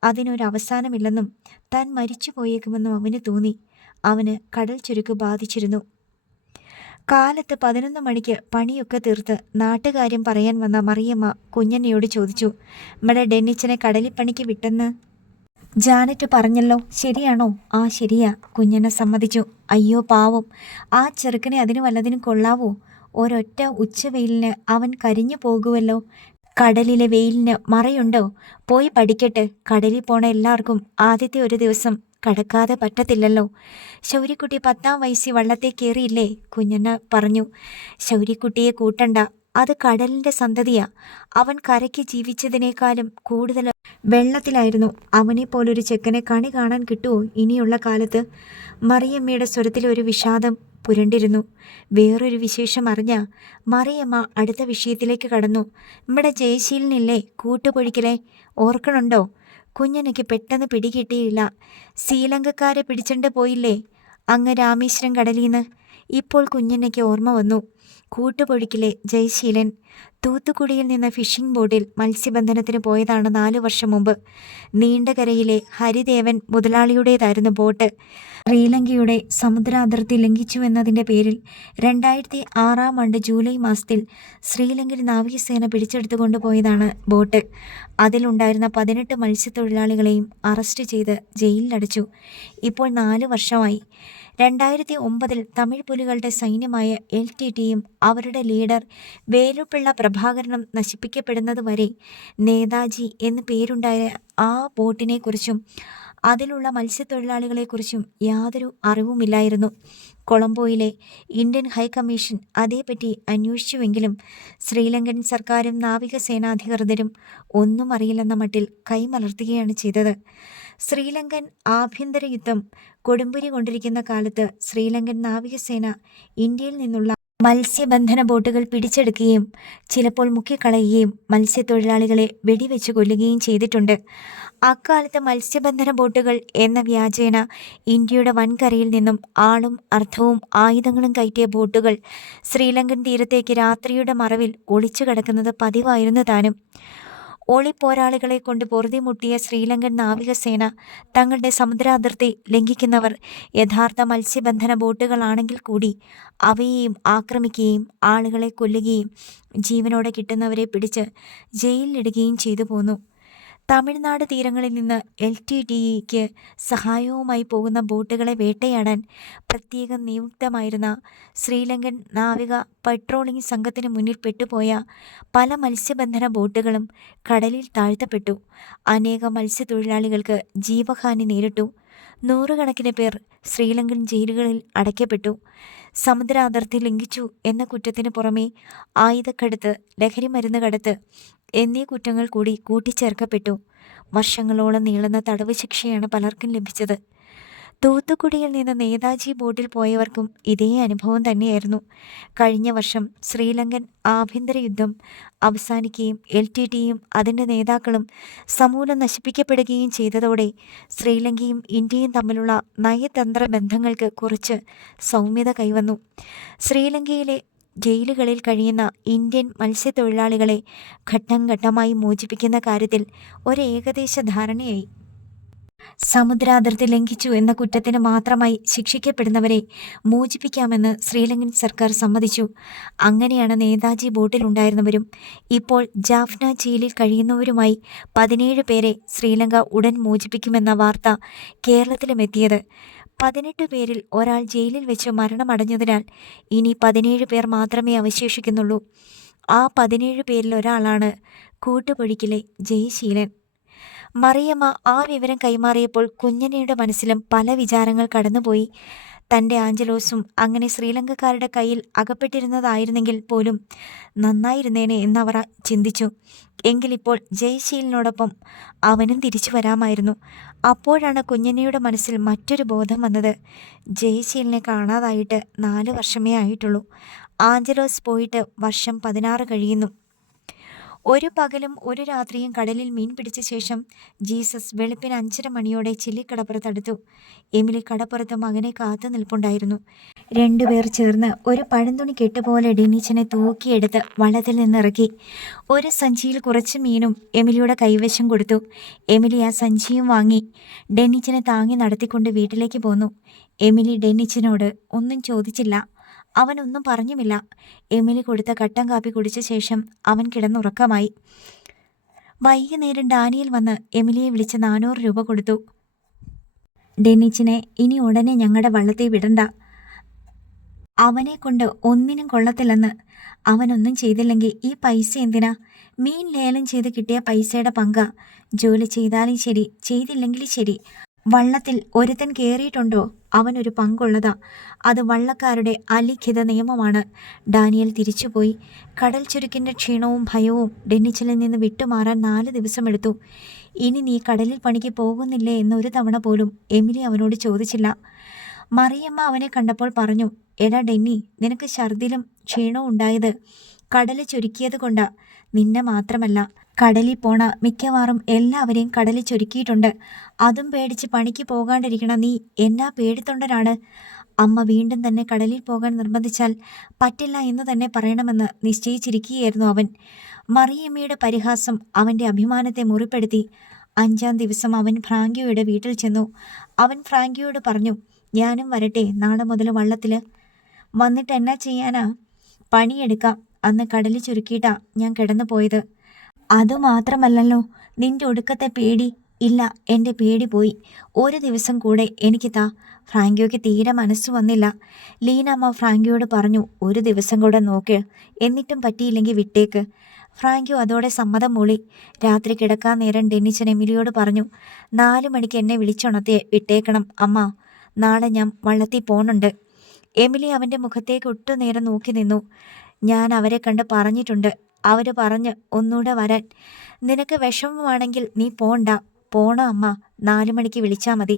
അതിനൊരവസാനമില്ലെന്നും താൻ മരിച്ചു പോയേക്കുമെന്നും അവന് തോന്നി. അവന് കടൽ ചുരുക്ക് ബാധിച്ചിരുന്നു. കാലത്ത് 11 മണിക്ക് പണിയൊക്കെ തീർത്ത് നാട്ടുകാര്യം പറയാൻ വന്ന മറിയമ്മ കുഞ്ഞമ്മയോട് ചോദിച്ചു, നമ്മുടെ ഡെന്നിച്ചനെ കടലിൽ പണിക്ക് വിട്ടെന്ന് ജാനറ്റ് പറഞ്ഞല്ലോ, ശരിയാണോ? ആ ശരിയാ, കുഞ്ഞനെ സമ്മതിച്ചു. അയ്യോ പാവം, ആ ചെറുക്കനെ അതിന് വല്ലതിനും കൊള്ളാവോ? ഒരൊറ്റ ഉച്ചവെയിലിന് അവൻ കരിഞ്ഞു പോകുമല്ലോ. കടലിലെ വെയിലിന് മറയുണ്ടോ? പോയി പഠിക്കട്ടെ. കടലിൽ പോണ എല്ലാവർക്കും ആദ്യത്തെ ഒരു ദിവസം കടക്കാതെ പറ്റത്തില്ലല്ലോ. ശൗര്യക്കുട്ടി 10ാം വയസ്സിൽ വള്ളത്തെ കയറിയില്ലേ? കുഞ്ഞന പറഞ്ഞു. ശൗര്യക്കുട്ടിയെ കൂട്ടണ്ട, അത് കടലിൻ്റെ സന്തതിയാ. അവൻ കരയ്ക്ക് ജീവിച്ചതിനേക്കാളും കൂടുതൽ വെള്ളത്തിലായിരുന്നു. അവനെപ്പോലൊരു ചെക്കനെ കണി കാണാൻ കിട്ടുമോ ഇനിയുള്ള കാലത്ത്? മറിയമ്മയുടെ സ്വരത്തിൽ ഒരു വിഷാദം പുരണ്ടിരുന്നു. വേറൊരു വിശേഷം അറിഞ്ഞ മറിയമ്മ അടുത്ത വിഷയത്തിലേക്ക് കടന്നു. നമ്മുടെ ജയശീലനില്ലേ കൂട്ടുപൊഴിക്കലെ, ഓർക്കണുണ്ടോ? കുഞ്ഞനയ്ക്ക് പെട്ടെന്ന് പിടികിട്ടിയില്ല. ശ്രീലങ്കക്കാരെ പിടിച്ചണ്ട് പോയില്ലേ അങ്ങ് രാമേശ്വരം കടലീന്ന്. ഇപ്പോൾ കുഞ്ഞനയ്ക്ക് ഓർമ്മ വന്നു. കൂട്ടുപൊഴിക്കിലെ ജയശീലൻ തൂത്തുക്കുടിയിൽ നിന്ന് ഫിഷിംഗ് ബോട്ടിൽ മത്സ്യബന്ധനത്തിന് പോയതാണ് 4 വർഷം മുമ്പ്. നീണ്ടകരയിലെ ഹരിദേവൻ മുതലാളിയുടേതായിരുന്നു ബോട്ട്. ശ്രീലങ്കയുടെ സമുദ്രാതിർത്തി ലംഘിച്ചുവെന്നതിൻ്റെ പേരിൽ 2006 ജൂലൈ മാസത്തിൽ ശ്രീലങ്കൻ നാവികസേന പിടിച്ചെടുത്തു കൊണ്ടുപോയതാണ് ബോട്ട്. അതിലുണ്ടായിരുന്ന 18 മത്സ്യത്തൊഴിലാളികളെയും അറസ്റ്റ് ചെയ്ത് ജയിലിലടച്ചു. ഇപ്പോൾ 4 വർഷമായി. 2009 തമിഴ് പുലികളുടെ സൈന്യമായ LTTയും അവരുടെ ലീഡർ വേലുപ്പിള്ള പ്രഭാകരനും നശിപ്പിക്കപ്പെടുന്നതുവരെ നേതാജി എന്ന് പേരുണ്ടായ ആ ബോട്ടിനെക്കുറിച്ചും അതിലുള്ള മത്സ്യത്തൊഴിലാളികളെക്കുറിച്ചും യാതൊരു അറിവുമില്ലായിരുന്നു. കൊളംബോയിലെ ഇന്ത്യൻ ഹൈക്കമ്മീഷൻ അതേപ്പറ്റി അന്വേഷിച്ചുവെങ്കിലും ശ്രീലങ്കൻ സർക്കാരും നാവികസേനാധികൃതരും ഒന്നും അറിയില്ലെന്ന മട്ടിൽ കൈമലർത്തുകയാണ് ചെയ്തത്. ശ്രീലങ്കൻ ആഭ്യന്തര യുദ്ധം കൊടുമ്പിരി കൊണ്ടിരിക്കുന്ന കാലത്ത് ശ്രീലങ്കൻ നാവികസേന ഇന്ത്യയിൽ നിന്നുള്ള മത്സ്യബന്ധന ബോട്ടുകൾ പിടിച്ചെടുക്കുകയും ചിലപ്പോൾ മുക്കിക്കളയുകയും മത്സ്യത്തൊഴിലാളികളെ വെടിവെച്ച് കൊല്ലുകയും ചെയ്തിട്ടുണ്ട്. അക്കാലത്ത് മത്സ്യബന്ധന ബോട്ടുകൾ എന്ന വ്യാജേന ഇന്ത്യയുടെ വൻകരയിൽ നിന്നും ആളും അർത്ഥവും ആയുധങ്ങളും കയറ്റിയ ബോട്ടുകൾ ശ്രീലങ്കൻ തീരത്തേക്ക് രാത്രിയുടെ മറവിൽ ഒളിച്ചു കിടക്കുന്നത് പതിവായിരുന്നു താനും. ഒളിപ്പോരാളികളെ കൊണ്ട് പൊറുതിമുട്ടിയ ശ്രീലങ്കൻ നാവികസേന തങ്ങളുടെ സമുദ്രാതിർത്തി ലംഘിക്കുന്നവർ യഥാർത്ഥ മത്സ്യബന്ധന ബോട്ടുകളാണെങ്കിൽ കൂടി അവയെയും ആക്രമിക്കുകയും ആളുകളെ കൊല്ലുകയും ജീവനോടെ കിട്ടുന്നവരെ പിടിച്ച് ജയിലിലിടുകയും ചെയ്തു പോന്നു. തമിഴ്നാട് തീരങ്ങളിൽ നിന്ന് LTTEക്ക് സഹായവുമായി പോകുന്ന ബോട്ടുകളെ വേട്ടയാടാൻ പ്രത്യേകം നിയുക്തമായിരുന്ന ശ്രീലങ്കൻ നാവിക പട്രോളിംഗ് സംഘത്തിന് മുന്നിൽ പെട്ടുപോയ പല മത്സ്യബന്ധന ബോട്ടുകളും കടലിൽ താഴ്ത്തപ്പെട്ടു. അനേകം മത്സ്യത്തൊഴിലാളികൾക്ക് ജീവഹാനി നേരിട്ടു. 100 കണക്കിന് പേർ ശ്രീലങ്കൻ ജയിലുകളിൽ അടയ്ക്കപ്പെട്ടു. സമുദ്ര അതിർത്തി ലംഘിച്ചു എന്ന കുറ്റത്തിന് പുറമെ ആയുധക്കടത്ത്, ലഹരിമരുന്ന് കടത്ത് എന്നീ കുറ്റങ്ങൾ കൂടി കൂട്ടിച്ചേർക്കപ്പെട്ടു. വർഷങ്ങളോളം നീളുന്ന തടവ് ശിക്ഷയാണ് പലർക്കും ലഭിച്ചത്. തൂത്തുക്കുടിയിൽ നിന്ന് നേതാജി ബോട്ടിൽ പോയവർക്കും ഇതേ അനുഭവം തന്നെയായിരുന്നു. കഴിഞ്ഞ വർഷം ശ്രീലങ്കൻ ആഭ്യന്തര യുദ്ധം അവസാനിക്കുകയും LTTയും അതിൻ്റെ നേതാക്കളും സമൂലം നശിപ്പിക്കപ്പെടുകയും ചെയ്തതോടെ ശ്രീലങ്കയും ഇന്ത്യയും തമ്മിലുള്ള നയതന്ത്ര ബന്ധങ്ങൾക്ക് കുറച്ച് സൗമ്യത കൈവന്നു. ശ്രീലങ്കയിലെ ജയിലുകളിൽ കഴിയുന്ന ഇന്ത്യൻ മത്സ്യത്തൊഴിലാളികളെ ഘട്ടം ഘട്ടമായി മോചിപ്പിക്കുന്ന കാര്യത്തിൽ ഒരു ഏകദേശ ധാരണയായി. സമുദ്രാതിർത്തി ലംഘിച്ചു എന്ന കുറ്റത്തിന് മാത്രമായി ശിക്ഷിക്കപ്പെടുന്നവരെ മോചിപ്പിക്കാമെന്ന് ശ്രീലങ്കൻ സർക്കാർ സമ്മതിച്ചു. അങ്ങനെയാണ് നേതാജി ബോട്ടിലുണ്ടായിരുന്നവരും ഇപ്പോൾ ജാഫ്ന ജയിലിൽ കഴിയുന്നവരുമായി 17 പേരെ ശ്രീലങ്ക ഉടൻ മോചിപ്പിക്കുമെന്ന വാർത്ത കേരളത്തിലും എത്തിയത്. 18 പേരിൽ ഒരാൾ ജയിലിൽ വെച്ച് മരണമടഞ്ഞതിനാൽ ഇനി 17 പേർ മാത്രമേ അവശേഷിക്കുന്നുള്ളൂ. ആ 17 പേരിൽ ഒരാളാണ് കൂട്ടുപൊഴിക്കിലെ ജയശീലൻ. മറിയമ്മ ആ വിവരം കൈമാറിയപ്പോൾ കുഞ്ഞനയുടെ മനസ്സിലും പല വിചാരങ്ങൾ കടന്നുപോയി. തൻ്റെ ആഞ്ചലോസും അങ്ങനെ ശ്രീലങ്കക്കാരുടെ കയ്യിൽ അകപ്പെട്ടിരുന്നതായിരുന്നെങ്കിൽ പോലും നന്നായിരുന്നേനെ എന്നവർ ചിന്തിച്ചു. എങ്കിലിപ്പോൾ ജയശീലനോടൊപ്പം അവനും തിരിച്ചു വരാമായിരുന്നു. അപ്പോഴാണ് കുഞ്ഞനയുടെ മനസ്സിൽ മറ്റൊരു ബോധം വന്നത്. ജയശീലനെ കാണാതായിട്ട് 4 വർഷമേ ആയിട്ടുള്ളൂ. ആഞ്ചലോസ് പോയിട്ട് വർഷം 16 കഴിയുന്നു. ഒരു പകലും ഒരു രാത്രിയും കടലിൽ മീൻ പിടിച്ച ശേഷം ജീസസ് വെളുപ്പിന് 5:30 മണിയോടെ ചില്ലിക്കടപ്പുറത്തടുത്തു. എമിലി കടപ്പുറത്ത് മകനെ കാത്തു നിൽപ്പുണ്ടായിരുന്നു. 2 പേർ ചേർന്ന് ഒരു പഴന്തുണി കെട്ടുപോലെ ഡെനീച്ചനെ തൂക്കിയെടുത്ത് വള്ളത്തിൽ നിന്നിറക്കി. ഒരു സഞ്ചിയിൽ കുറച്ച് മീനും എമിലിയുടെ കൈവശം കൊടുത്തു. എമിലി ആ സഞ്ചിയും വാങ്ങി ഡെനീച്ചനെ താങ്ങി നടത്തിക്കൊണ്ട് വീട്ടിലേക്ക് പോന്നു. എമിലി ഡെനീച്ചനോട് ഒന്നും ചോദിച്ചില്ല. അവനൊന്നും പറഞ്ഞുമില്ല. എമിലി കൊടുത്ത കട്ടൻ കാപ്പി കുടിച്ച ശേഷം അവൻ കിടന്നുറക്കമായി. വൈകുന്നേരം ഡാനിയൽ വന്ന് എമിലിയെ വിളിച്ച് 400 രൂപ കൊടുത്തു. ഡെന്നിച്ചിനെ ഇനി ഉടനെ ഞങ്ങളുടെ വള്ളത്തിൽ വിടണ്ട. അവനെ കൊണ്ട് ഒന്നിനും കൊള്ളത്തില്ലെന്ന്. അവനൊന്നും ചെയ്തില്ലെങ്കിൽ ഈ പൈസ എന്തിനാ? മീൻ ലേലം ചെയ്ത് കിട്ടിയ പൈസയുടെ പങ്ക. ജോലി ചെയ്താലും ശരി, ചെയ്തില്ലെങ്കിലും ശരി, വള്ളത്തിൽ ഒരുത്തൻ കയറിയിട്ടുണ്ടോ അവനൊരു പങ്കുള്ളതാ. അത് വള്ളക്കാരുടെ അലിഖിത നിയമമാണ്. ഡാനിയൽ തിരിച്ചുപോയി. കടൽ ചുരുക്കിൻ്റെ ക്ഷീണവും ഭയവും ഡെന്നിച്ചലിൽ നിന്ന് വിട്ടുമാറാൻ 4 ദിവസമെടുത്തു. ഇനി നീ കടലിൽ പണിക്ക് പോകുന്നില്ലേ എന്നൊരു തവണ പോലും എമിലി അവനോട് ചോദിച്ചില്ല. മറിയമ്മ അവനെ കണ്ടപ്പോൾ പറഞ്ഞു, എടാ ഡെന്നി, നിനക്ക് ഛർദിലും ക്ഷീണവും ഉണ്ടായത് കടല് ചുരുക്കിയത് കൊണ്ടാ. നിന്നെ മാത്രമല്ല, കടലിൽ പോണ മിക്കവാറും എല്ലാവരെയും കടലിൽ ചുരുക്കിയിട്ടുണ്ട്. അതും പേടിച്ച് പണിക്ക് പോകാണ്ടിരിക്കണ നീ എന്നാ പേടിത്തൊണ്ടനാണ്. അമ്മ വീണ്ടും തന്നെ കടലിൽ പോകാൻ നിർബന്ധിച്ചാൽ പറ്റില്ല എന്ന് തന്നെ പറയണമെന്ന് നിശ്ചയിച്ചിരിക്കുകയായിരുന്നു അവൻ. മറിയമ്മയുടെ പരിഹാസം അവൻ്റെ അഭിമാനത്തെ മുറിപ്പെടുത്തി. 5-ാം ദിവസം അവൻ ഫ്രാങ്കിയോയുടെ വീട്ടിൽ ചെന്നു. അവൻ ഫ്രാങ്കിയോട് പറഞ്ഞു, ഞാനും വരട്ടെ നാളെ മുതൽ വള്ളത്തിൽ. വന്നിട്ട് എന്നാ ചെയ്യാനാ? പണിയെടുക്കാം. അന്ന് കടലിൽ ചുരുക്കിയിട്ടാ ഞാൻ കിടന്നു പോയത്. അതുമാത്രമല്ലല്ലോ, നിന്റെ ഒടുക്കത്തെ പേടി. ഇല്ല, എൻ്റെ പേടി പോയി. ഒരു ദിവസം കൂടെ എനിക്ക് താ. ഫ്രാങ്കിയോയ്ക്ക് തീരെ മനസ്സ് വന്നില്ല. ലീനമ്മ ഫ്രാങ്കിയോട് പറഞ്ഞു, ഒരു ദിവസം കൂടെ നോക്ക്, എന്നിട്ടും പറ്റിയില്ലെങ്കിൽ വിട്ടേക്ക്. ഫ്രാങ്കിയോ അതോടെ സമ്മതം മൂളി. രാത്രി കിടക്കാൻ നേരം ഡെന്നിച്ചൻ എമിലിയോട് പറഞ്ഞു, 4 മണിക്ക് എന്നെ വിളിച്ചുണർത്തി വിട്ടേക്കണം അമ്മ. നാളെ ഞാൻ വള്ളത്തിൽ പോണുണ്ട്. എമിലി അവൻ്റെ മുഖത്തേക്ക് ഒട്ടുനേരം നോക്കി നിന്നു. ഞാൻ അവരെ കണ്ട് പറഞ്ഞിട്ടുണ്ട്. അവർ പറഞ്ഞ് ഒന്നുകൂടെ വരാൻ. നിനക്ക് വിഷമമാണെങ്കിൽ നീ പോണ്ട. പോണോ അമ്മ? 4 മണിക്ക് വിളിച്ചാൽ മതി.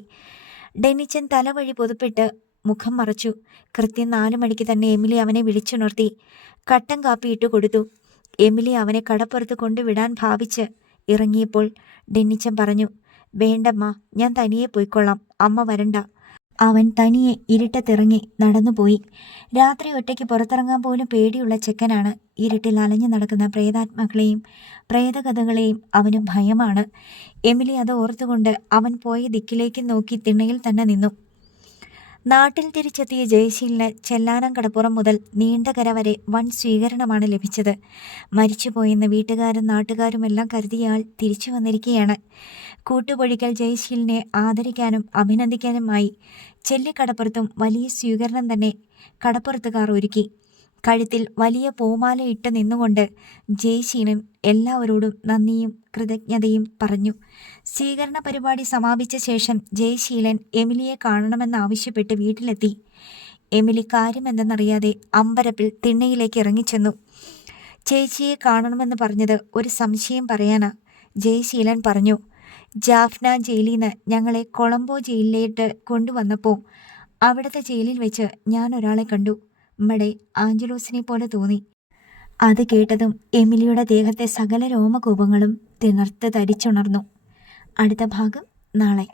ഡെന്നിച്ചൻ തലവഴി പൊതുപ്പിട്ട് മുഖം മറച്ചു. കൃത്യം 4 മണിക്ക് തന്നെ എമിലി അവനെ വിളിച്ചുണർത്തി. കട്ടൻ കാപ്പി ഇട്ട് കൊടുത്തു. എമിലി അവനെ കടപ്പുറത്ത് കൊണ്ടുവിടാൻ ഭാവിച്ച് ഇറങ്ങിയപ്പോൾ ഡെന്നിച്ചൻ പറഞ്ഞു, വേണ്ടമ്മ, ഞാൻ തനിയെ പോയിക്കൊള്ളാം, അമ്മ വരണ്ട. അവൻ തനിയെ ഇരുട്ടത്തിറങ്ങി നടന്നുപോയി. രാത്രി ഒറ്റയ്ക്ക് പുറത്തിറങ്ങാൻ പോലും പേടിയുള്ള ചെക്കനാണ്. ഇരുട്ടിൽ അലഞ്ഞു നടക്കുന്ന പ്രേതാത്മാക്കളെയും പ്രേതകഥകളെയും അവന് ഭയമാണ്. എമിലി അത് ഓർത്തുകൊണ്ട് അവൻ പോയ ദിക്കിലേക്ക് നോക്കി തിണ്ണയിൽ തന്നെ നിന്നു. നാട്ടിൽ തിരിച്ചെത്തിയ ജയശീലിന് ചെല്ലാനം കടപ്പുറം മുതൽ നീണ്ടകര വരെ വൻ സ്വീകരണമാണ് ലഭിച്ചത്. മരിച്ചുപോയെന്ന് വീട്ടുകാരും നാട്ടുകാരുമെല്ലാം കരുതിയ ആൾ തിരിച്ചു വന്നിരിക്കുകയാണ്. കൂട്ടുപൊഴിക്കൽ ജയശീലിനെ ആദരിക്കാനും അഭിനന്ദിക്കാനുമായി ചെല്ലിക്കടപ്പുറത്തും വലിയ സ്വീകരണം തന്നെ കടപ്പുറത്തുകാർ ഒരുക്കി. കഴുത്തിൽ വലിയ പൂമാല ഇട്ട് നിന്നുകൊണ്ട് ജയശീലൻ എല്ലാവരോടും നന്ദിയും കൃതജ്ഞതയും പറഞ്ഞു. സ്വീകരണ പരിപാടി സമാപിച്ച ശേഷം ജയശീലൻ എമിലിയെ കാണണമെന്നാവശ്യപ്പെട്ട് വീട്ടിലെത്തി. എമിലി കാര്യമെന്തെന്നറിയാതെ അമ്പരപ്പിൽ തിണ്ണയിലേക്ക് ഇറങ്ങിച്ചെന്നു. ചേച്ചിയെ കാണണമെന്ന് പറഞ്ഞത് ഒരു സംശയം പറയാനാ. ജയശീലൻ പറഞ്ഞു, ജാഫ്ന ജയിലിൽ നിന്ന് ഞങ്ങളെ കൊളംബോ ജയിലിലേക്ക് കൊണ്ടുവന്നപ്പോൾ അവിടുത്തെ ജയിലിൽ വെച്ച് ഞാൻ ഒരാളെ കണ്ടു. നമ്മുടെ ആഞ്ചലോസിനെ പോലെ തോന്നി. അത് കേട്ടതും എമിലിയുടെ ദേഹത്തെ സകല രോമകൂപങ്ങളും തിണർത്ത് തരിച്ചുണർന്നു. അടുത്ത ഭാഗം നാളെ.